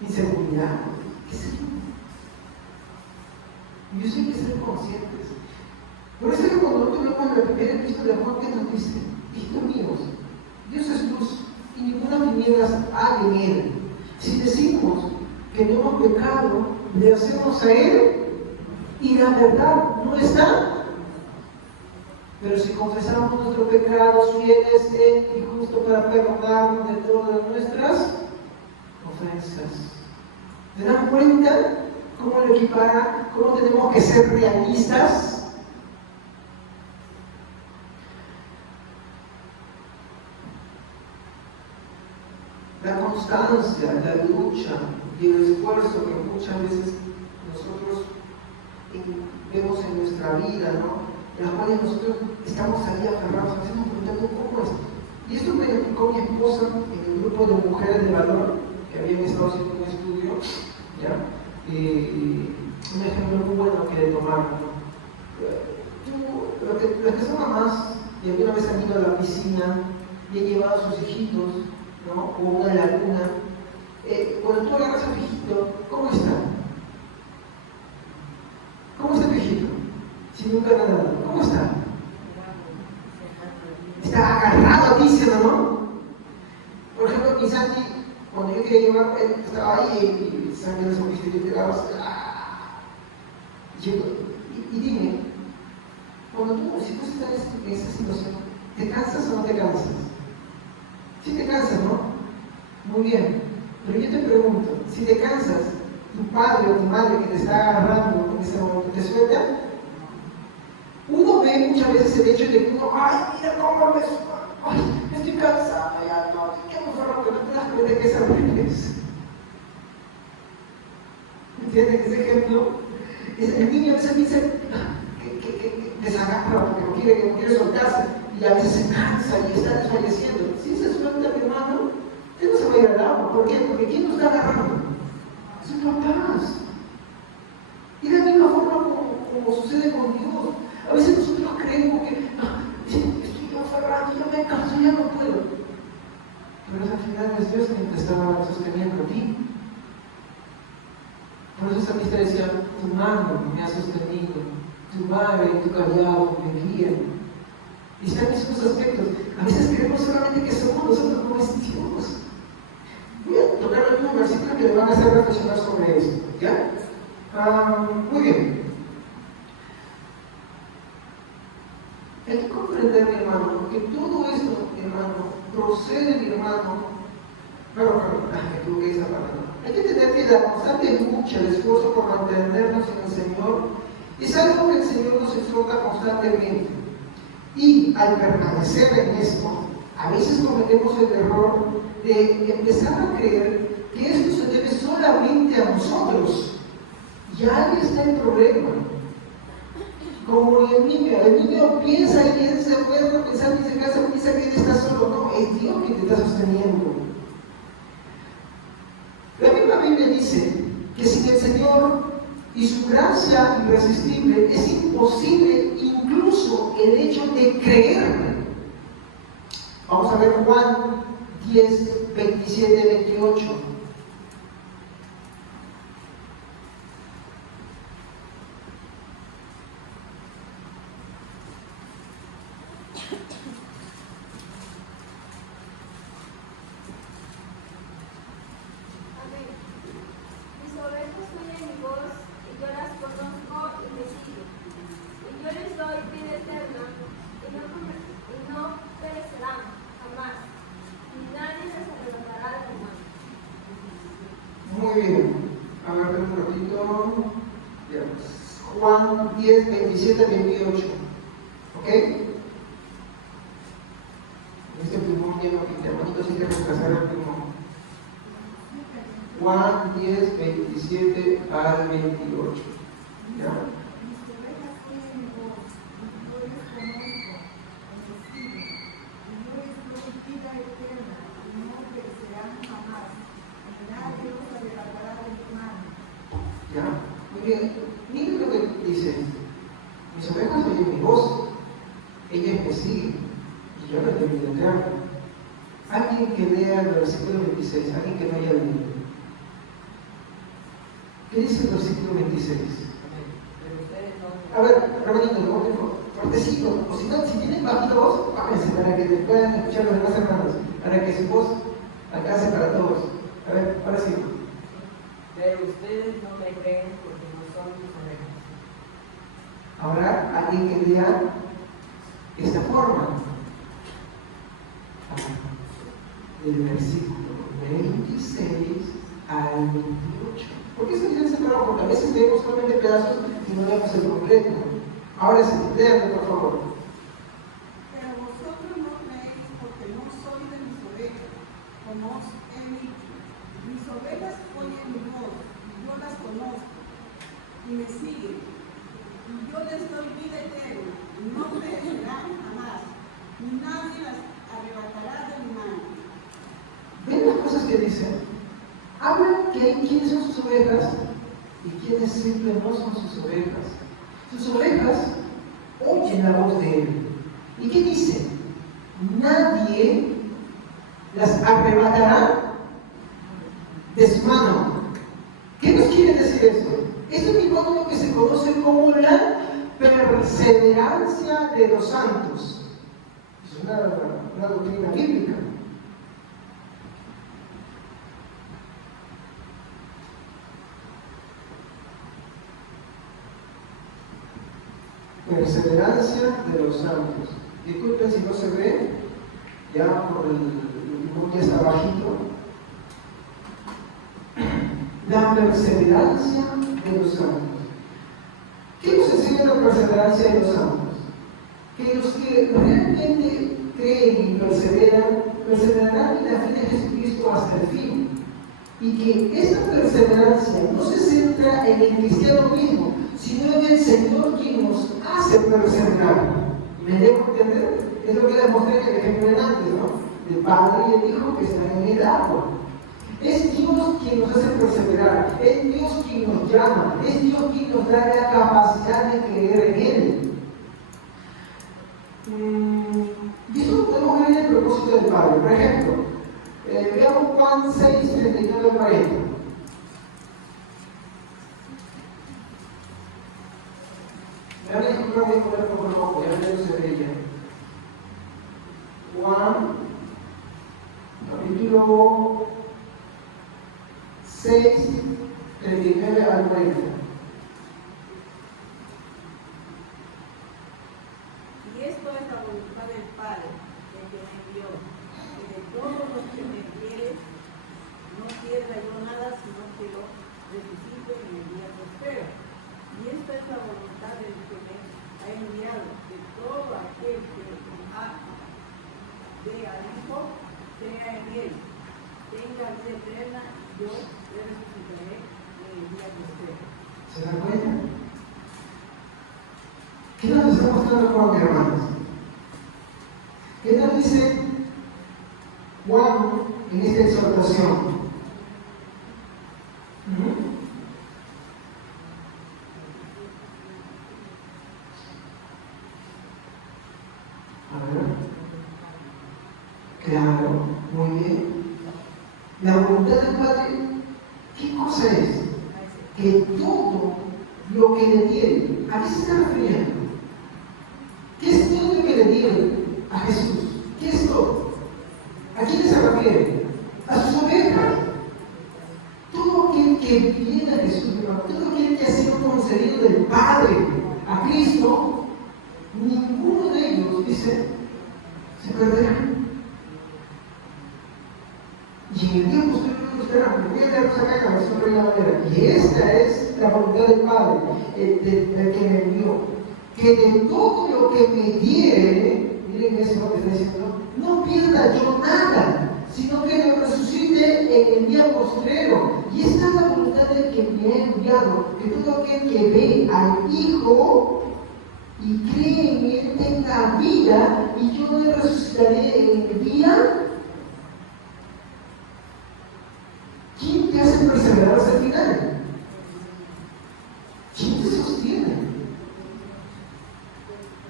Inseguridad, qué sé yo. Y eso hay que ser conscientes. Por eso es que cuando nosotros vemos la primera epístola de Juan, ¿qué nos dice? Hijos míos, Dios es luz y ninguna tinieblas hay en Él. Si decimos que no hemos pecado, le hacemos a Él y la verdad no está. Pero si confesamos nuestros pecados, fiel es Él y justo para perdonarnos de todas nuestras ofensas. ¿Se dan cuenta cómo lo equipara? ¿Cómo tenemos que ser realistas? La constancia, la lucha y el esfuerzo que muchas veces nosotros vemos en nuestra vida, ¿no? En las cuales nosotros estamos ahí aferrados, hacemos preguntando cómo es. Y esto me lo explicó mi esposa en el grupo de mujeres de valor que habían estado haciendo un estudio, ¿ya? Un ejemplo muy bueno que de tomar, ¿no? Los que son mamás y alguna vez han ido a la piscina y han llevado a sus hijitos, ¿no? O una laguna. Cuando tú agarras a tu hijito, ¿cómo está? ¿Cómo está tu hijito? Si nunca ha nadado, ¿cómo está? Está agarrado a ti, ¿sí o no? Por ejemplo, mi Santi, cuando yo quería llevar, él estaba ahí y Santi no se me viste, yo te daba y dime, si tú estás en esa situación, ¿te cansas o no te cansas? Sí te cansas, ¿no? Muy bien. Pero yo te pregunto, si te cansas, tu padre o tu madre que te está agarrando en ese momento, ¿te suelta? Uno ve muchas veces el hecho de que uno, ay, mira cómo me estoy cansado, ya no, ¿qué me agarro? Que no te das cuenta que es al revés. ¿Entienden ese ejemplo? El niño a veces dice que se agarra porque no quiere soltarse y a veces se cansa y está desfalleciendo. Si se suelta mi hermano, él no se va a ir al agua. ¿Por qué? Porque ¿quién nos está agarrando? Sus papás. Y de la misma forma como sucede con Dios. A veces nosotros creemos que estoy aferrado, ya me canso, ya no puedo. Pero al final es Dios quien te está sosteniendo a ti. Por eso esa amistad decía, tu mano me ha sostenido, tu madre y tu callado me guían. Y están esos aspectos. A veces creemos solamente que somos nosotros como es Dios. Voy a tocar algunos versículos que le van a hacer reflexionar sobre esto. ¿Ya? Muy bien. hermano, me equivoqué esa palabra. Hay que tener que la constante lucha, el esfuerzo por mantenernos en el Señor, es algo que el Señor nos exhorta constantemente. Y al permanecer en esto, a veces cometemos el error de empezar a creer que esto se debe solamente a nosotros. Y ahí está el problema. Como el niño piensa y él se puede pensar y se casa, piensa que él está solo. No, es Dios que te está sosteniendo. La misma Biblia dice que sin el Señor y su gracia irresistible es imposible incluso el hecho de creer. Vamos a ver Juan 10, 27, 28. Muy bien, a ver un ratito. Juan 10, 27, 28. ¿Ok? Este plumón lleno de hermanitos, hay que reemplazar el plumón. Juan 10, 27 al 28. ¿Ya? ¿Ya? Muy bien. Miren lo que dice. Mis ovejas oyen mi voz. Ellas me siguen. Y yo las debo de entrar. Alguien que lea el versículo 26. Alguien que no haya leído. ¿Qué dice el versículo 26? A ver, hermanito, fuertecito. O si no, si tienen bajita voz, pámense para que puedan escuchar los demás hermanos. Para que su voz alcance para todos. A ver, ahora sí. Pero ustedes no me creen porque no son mis ovejas. Ahora, alguien que lea esta forma. Del versículo 26 al 28. ¿Por qué se quieren separar? Porque a veces leemos solamente pedazos y no leemos el completo. Ahora sí, léanlo, por favor. Pero vosotros no creéis porque no sois de mis ovejas, como os he dicho. Mis ovejas oyen mi voz, y yo las conozco, y me siguen. Y yo les doy vida eterna, y no perecerán jamás, ni nadie las arrebatará de mi mano. ¿Ven las cosas que dicen? Hablan que hay quienes son sus ovejas y quienes siempre no son sus ovejas. Sus ovejas oyen la voz de Él. ¿Y qué dice? Nadie las arrebatará de su mano. ¿Qué nos quiere decir eso? Es un icono que se conoce como la perseverancia de los santos. Es una doctrina bíblica. Perseverancia de los santos. Disculpen si no se ve, ya por el ya está bajito. La perseverancia de los santos. ¿Qué nos enseña la perseverancia de los santos? Que los que realmente creen y perseveran, perseverarán en la fe de Jesucristo hasta el fin. Y que esa perseverancia no se centra en el cristiano mismo, sino en el Señor quien nos hace perseverar. ¿Me dejo entender? Es lo que demostré en el ejemplo de antes, ¿no? El Padre y el Hijo que están en el agua. Es Dios quien nos hace perseverar, es Dios quien nos llama, es Dios quien nos da la capacidad de creer en Él. Y eso lo podemos ver en el propósito del Padre. Por ejemplo, veamos Juan 6, 39 al 40. Ya me dijo que voy a poner poco a poco, ya no se ve ya. Juan, capítulo 6, 39 al 40. Y esto es la voluntad del Padre, el que me envió, que de todos los que me tenga vida eterna, yo le resucitaré en el día postrero. ¿Se dan cuenta? ¿Qué nos está mostrando Juan, hermanos? ¿Qué nos dice Juan en esta exhortación? A ver. Claro, muy bien. La voluntad del Padre, ¿qué cosa es? Que todo lo que le diere, ¿a qué se está refiriendo? ¿Qué es todo lo que le diere a Jesús? ¿Qué es todo? ¿A quién se refiere? A sus ovejas. Todo aquel que viene a Jesús, todo aquel que ha sido concedido del Padre a Cristo, ninguno de ellos, dice, se perderá. Y en el día posterior, voy a leernos acá en la versión Reina Valera, y esta es la voluntad del Padre, del que me envió, que de todo lo que me diere, miren eso lo que está diciendo, no pierda yo nada, sino que lo resucite en el día postrero. Y esta es la voluntad del que me ha enviado, que todo aquel que ve al Hijo y cree en Él tenga vida, y yo le resucitaré en el día. ¿Quién te hace perseverar hasta el final? ¿Quién te sostiene?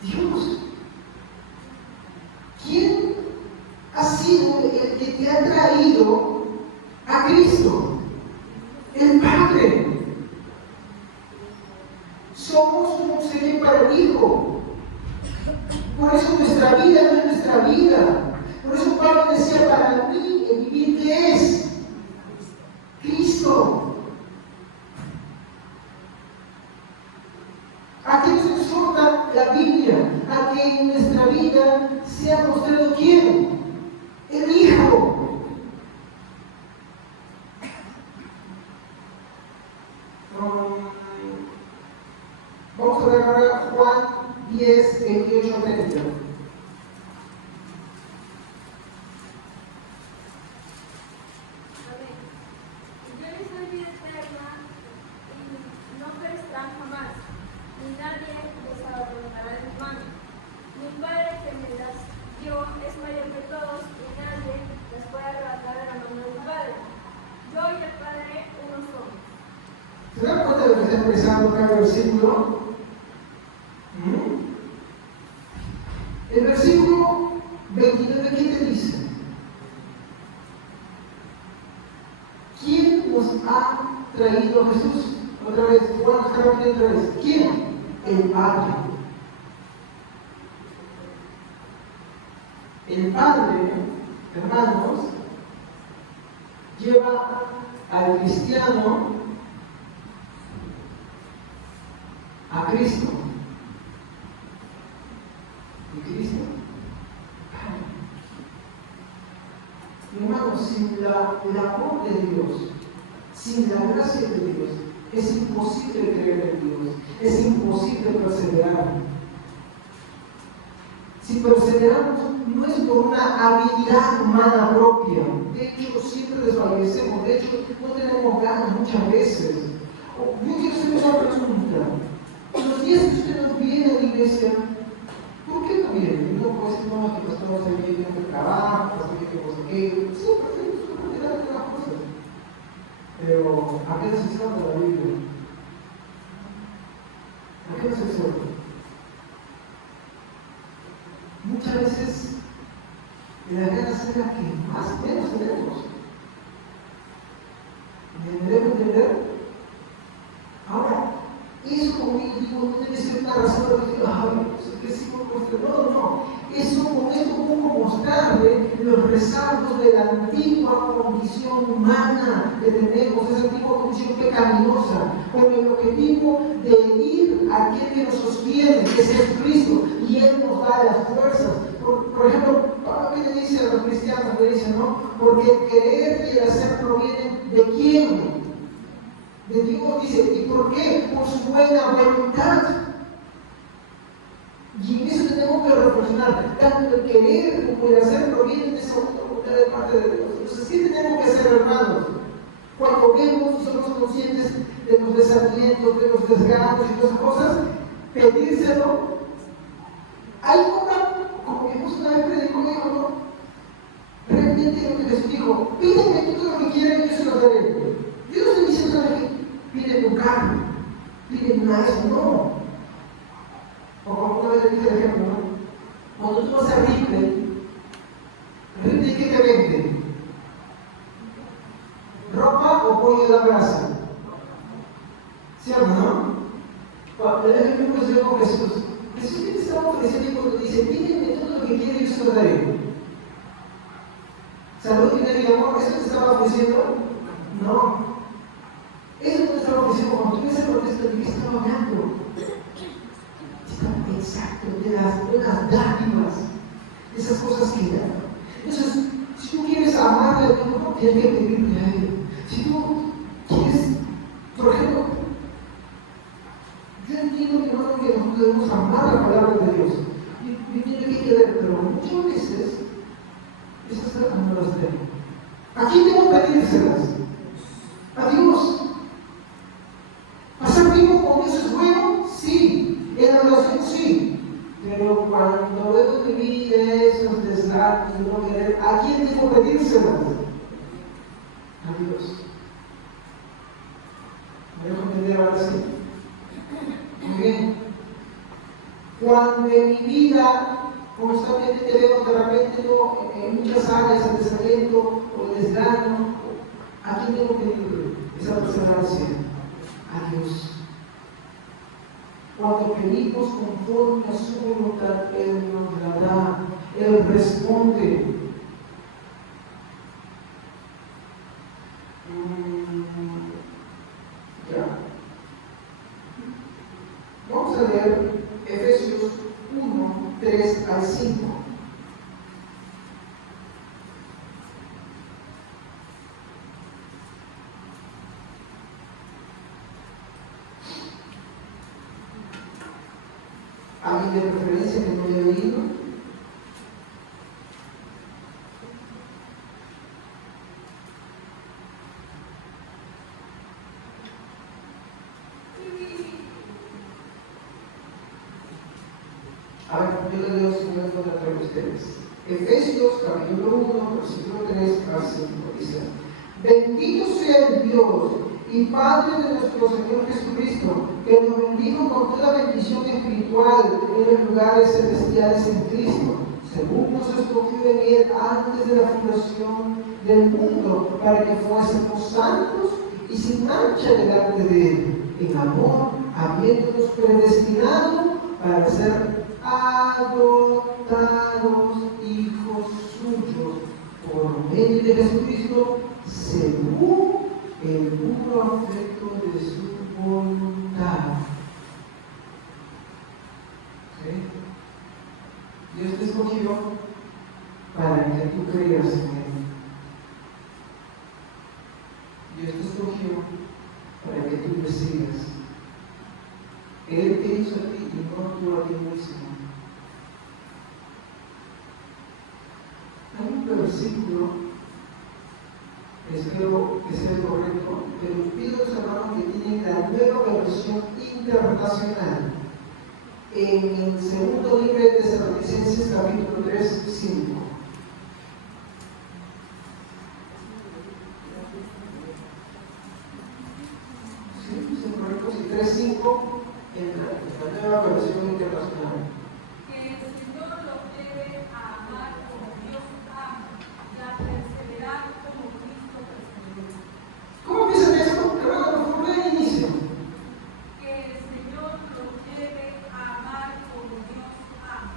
Dios. ¿Quién ha sido el que te ha traído a Cristo? El Padre. Somos un obsequio para el Hijo. Por eso nuestra vida no es nuestra vida. Por eso Pablo decía, para mí el vivir, ¿qué es? Cristo. ¿A qué nos exhorta la Biblia? A que en nuestra vida sea mostrado ¿quién? El Hijo. Vamos a ver ahora Juan 10, 28, 30. ¿Se dan cuenta de lo que está expresando acá el versículo? El versículo 29, ¿qué te dice? ¿Quién nos ha traído a Jesús? Otra vez, Juan está repitiendo otra vez. ¿Quién? El Padre. El Padre, hermanos, lleva al cristiano a Cristo. ¿Y Cristo? Hermanos, sin el amor de Dios, sin la gracia de Dios, es imposible creer en Dios, es imposible perseverar. Si perseveramos no es por una habilidad humana propia, de hecho siempre desfallecemos, de hecho no tenemos ganas muchas veces. Yo quiero hacer una pregunta. Los días que usted no viene a la iglesia, ¿por qué no viene? No puede decir, no, que pastor se viene de trabajo, pastor que no sé qué. Sí, perfecto, es una cantidad de las cosas. Pero, ¿a qué nos exhorta la Biblia? ¿A qué nos exhorta? Muchas veces las ganas es la que más menos tenemos. ¿Me debo entender? Ahora, eso, como digo, no debe ser una razón para decir, que sí, no. Eso con esto como mostrarle los resaltos de la antigua condición humana que tenemos, esa antigua condición pecaminosa, con el objetivo de ir a aquel que nos sostiene, que es Jesucristo, y Él nos da las fuerzas. Por ejemplo, Pablo, ¿qué le dice a los cristianos? Le dice, ¿no? Porque el creer y el hacer provienen ¿de quién? De Dios. Dice, ¿y por qué? Por su buena voluntad. Y en eso tenemos que reflexionar. Tanto el querer como el hacer provienen de esa buena voluntad de parte de Dios. Entonces, ¿qué tenemos que hacer hacer, hermanos? Cuando vemos y somos conscientes de los desalientos, de los desganos y todas esas cosas, pedírselo. Hay como mi esposo una vez predicó, ¿no? Realmente lo que Jesús dijo, pídeme todo lo que quieras y yo se lo daré. Yo no estoy diciendo que pide tu carro, pide nada de eso, no. O como una vez le dije el ejemplo, ¿no? Cuando tú vas a Ripley, ¿qué te vende? ¿Ropa o pollo de la brasa? ¿Cierto, no? Cuando el mismo Señor con Jesús, Jesús te estaba ofreciendo cuando dice, pídeme todo lo que quieras y yo se lo daré. Salud, dinero y amor, ¿eso te estaba ofreciendo? No. Eso no te estaba ofreciendo. Cuando tú ves el contexto de Cristo, estaba hablando. Exacto, de las buenas dádivas, de esas cosas que dan. Entonces, si tú quieres amarle a Dios, no tienes que pedirle a Él. Si tú quieres, por ejemplo, yo entiendo que nosotros debemos amar la palabra de Dios. Yo entiendo que hay que ver, pero muchas veces esas cosas no las tengo. ¿A quién tengo que pedírselas? A Dios. ¿Pasar tiempo con eso es bueno? Sí. En la oración sí. Pero cuando veo mi vida, esos desganos, no querer, ¿a quién tengo que pedírselas? A Dios. ¿Me dejo entender ahora sí? Muy bien. Cuando en mi vida constantemente veo de repente en muchas áreas el desaliento o el desgano, ¿a quién tengo que pedirle esa perseverancia? A Dios. Cuando pedimos conforme a su voluntad, Él nos la da, Él responde. Ya. Vamos a leer Efesios 1, 3 al 5. ¿Alguien de preferencia que no haya leído? A ver, yo le leo si no encuentro entre ustedes. Efesios capítulo 1, versículo 3 al 5 dice: Bendito sea el Dios y Padre de nuestro Señor Jesucristo, que nos bendijo con toda bendición espiritual en los lugares celestiales en Cristo, según nos escogió en Él antes de la fundación del mundo, para que fuésemos santos y sin mancha delante de Él, en amor, habiéndonos predestinado para ser adoptados hijos suyos por medio de Jesucristo, según el puro afecto de su voluntad. ¿Sí? Dios te escogió para que tú creas en Él. Dios te escogió para que tú le sigas. Él te hizo a ti y no tú a ti mismo. Hay un versículo, espero que sea correcto, pero pido a los hermanos que tienen la nueva versión internacional. En el segundo libro de Tesalonicenses, capítulo 3, 5. ¿Sí? ¿Es correcto? Sí, 3, 5. En la nueva versión internacional. Que el Señor los debe a amar como Dios ama y a perseverar como Cristo perseveró. ¿Cómo piensan esto? Hermano, por favor, el inicio. Que el Señor los debe a amar como Dios ama.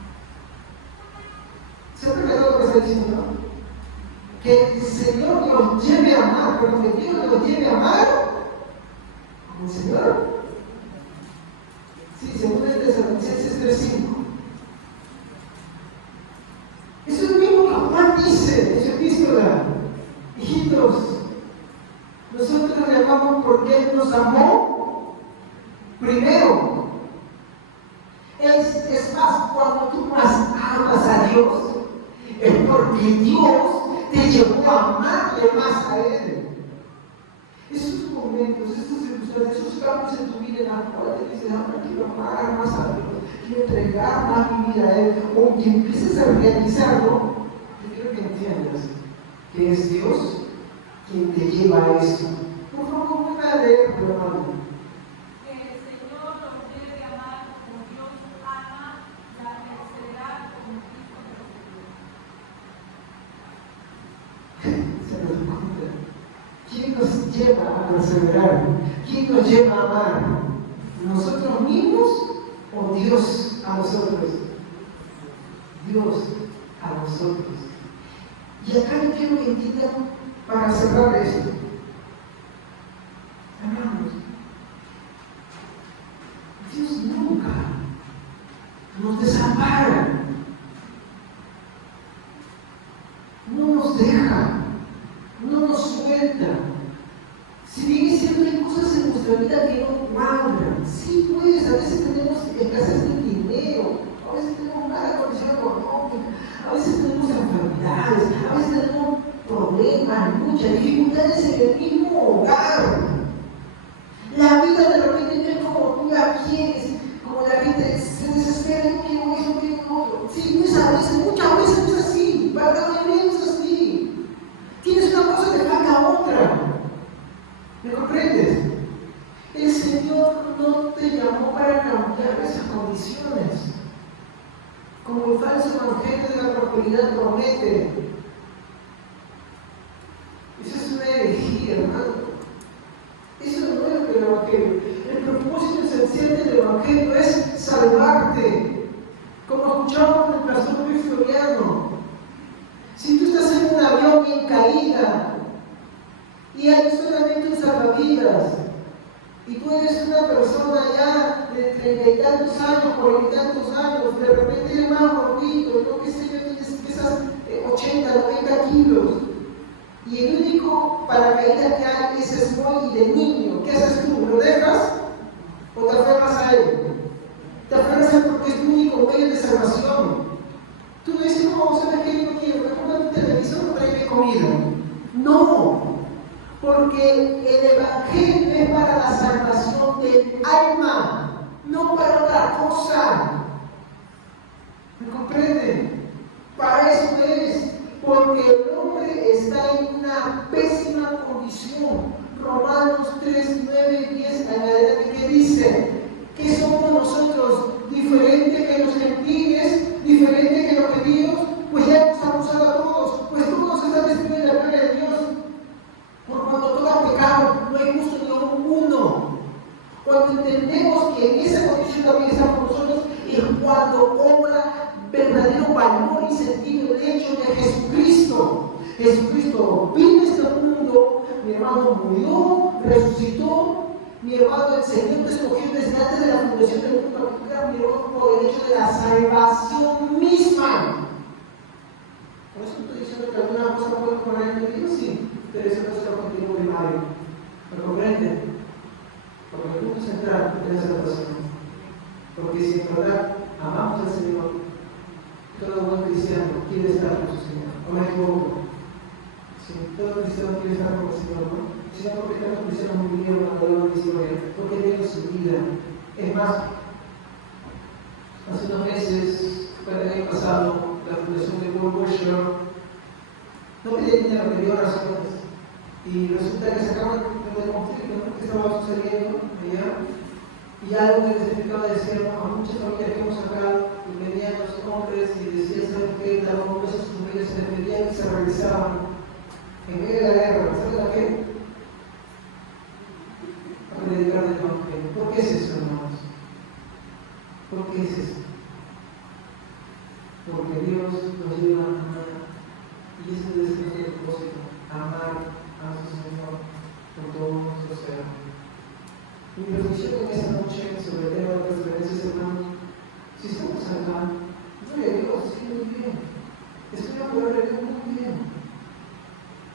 ¿Se ha perdido lo que está diciendo? Que el Señor los lleve a amar, pero que Dios los lleve a amar como el Señor. Sí, según el Tesalonicenses 3:5. Eso es lo mismo que Juan dice en su epístola. Hijitos, nosotros le amamos porque Él nos amó primero. Es más, cuando tú más amas a Dios, es porque Dios te llevó a amarle amarte más a Él. Esos momentos, esas circunstancias, esos cambios en tu vida en la cual te dices, ahora quiero amar más a Dios, quiero entregar más mi vida a Él, o que empieces a realizarlo, yo quiero que entiendas que es Dios quien te lleva a eso. Por favor, vuelve a leerlo, hermano. Que el Señor nos debe amar como Dios ama y a perseverar como Cristo perseveró. Se nos cuenta. ¿Quién nos lleva a perseverar? ¿Quién nos lleva a amar? ¿Nosotros mismos o Dios a nosotros? Dios a nosotros. Y acá yo quiero que entiendan para cerrar esto. Hermanos, Dios nunca nos desampara, no nos deja, no nos suelta. Si bien es cierto, hay cosas en nuestra vida que no cuadran. Sí, pues, a veces tenemos escasez de dinero, a veces tenemos mala condición económica, a veces tenemos enfermedades, a veces tenemos problemas, muchas dificultades en el mismo hogar. La vida de repente no es como tú la quieres, como la gente se desespera, yo quiero eso, quiero otro. Sí, no es a veces, muchas veces no es así, verdaderamente no es así. Tienes una cosa, te falta otra. ¿Me comprendes? El Señor no te llamó para cambiar esas condiciones. Como el falso evangelio de la prosperidad promete. Eso es una herejía, hermano. Eso no es el evangelio. El propósito esencial del evangelio es salvarte. Como escuchamos del pastor Luis Floriano. Si tú estás en un avión en caída, y hay solamente un salvavidas, y tú eres una persona ya de 30 y tantos años, 40 y tantos años, de repente eres más gordito, no qué sé yo, pesas 80, 90 kilos, y el único paracaídas que hay es small y de niño. ¿Qué haces tú? ¿Lo dejas o te aferras a él? Te aferras a él porque es tu único medio de salvación. Tú no dices, no, ¿sabes qué? Yo no quiero, me pongo mi televisor o tráeme comida. No. Porque el evangelio es para la salvación del alma, no para otra cosa. ¿Me comprenden? Para eso es, porque el hombre está en una pésima condición. Romanos 3, 9 y 10 en adelante, que dice que somos nosotros diferentes que los gentiles, diferentes que los judíos, pues ya hemos abusado a todos, pues todos están destruyendo la gloria de Dios. Por cuando todo ha pecado, no hay justo ni uno. Cuando entendemos que en esa condición también estamos nosotros, es cuando obra verdadero valor y sentido el hecho de Jesucristo. Jesucristo vino a este mundo, mi hermano murió, resucitó, mi hermano el Señor te escogió desde antes de la fundación del mundo, mi hermano, por el hecho de la salvación misma. Por eso estoy diciendo que alguna cosa puede poner en tu vida, sí. Pero eso no es el objetivo primario. ¿Me comprenden? Porque el punto central es la salvación. Porque si en verdad amamos al Señor, todo buen cristiano quiere estar con su Señor. ¿O me equivoco? Si todo cristiano quiere estar con el Señor, ¿no? Si no, porque tantos cristianos murieron cuando lo hicieron, porque dieron su vida. Es más, hace unos meses, fue el año pasado, la fundación de World Worship no pedía dinero, pedía oraciones. Y resulta que se acaban de conflicto, ¿no? ¿Qué estaba sucediendo allá? Y algo que testificaba decía, a muchas familias que hemos sacado, y venían los hombres y decían, ¿saben qué? Daban hombres a sus mujeres, se defendían y se regresaban en medio de la guerra. ¿Saben a qué? A predicar el evangelio. ¿Por qué es eso, hermanos? ¿Por qué es eso? Porque Dios nos lleva a amar, y ese es nuestro propósito, amar a su Señor con todo nuestro ser. Mi reflexión en esta noche sobre el tema de las referencias, hermanos, si estamos acá, gloria a Dios, sí, muy bien. Estoy a poder de Dios muy bien.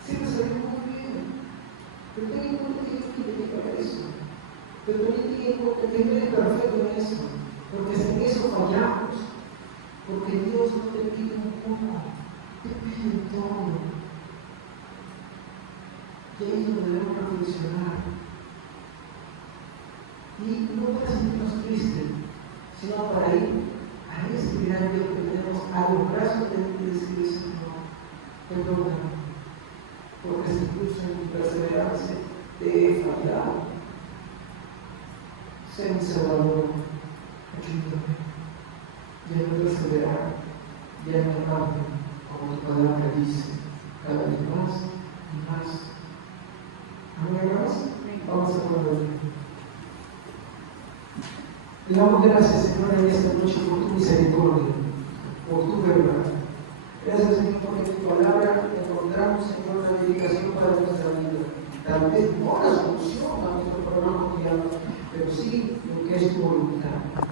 Siempre salió muy bien. Pero ten en cuenta que Dios quiere llegar a eso. Pero también ten en cuenta que no eres perfecto en eso, porque en eso fallamos. Porque Dios no te pide un poco, te pide todo. Y ahí es donde debemos reflexionar. Y no para sentirnos tristes, sino para ir a este gran Dios que tenemos a los brazos de decir, Señor, perdona, porque incluso en mi perseverancia te he fallado. Sé mi Salvador, ayúdame, y a no perseverar, y a no amarte, como tu palabra dice, cada vez más y más. Amén, hermanos. Vamos a ponerlo. Le damos gracias, Señor, en esta noche por tu misericordia, por tu verdad. Gracias, Señor, porque en tu palabra encontramos, Señor, la dedicación para nuestra vida. Tal vez no la solución a nuestro problema cotidiano, pero sí lo que es tu voluntad.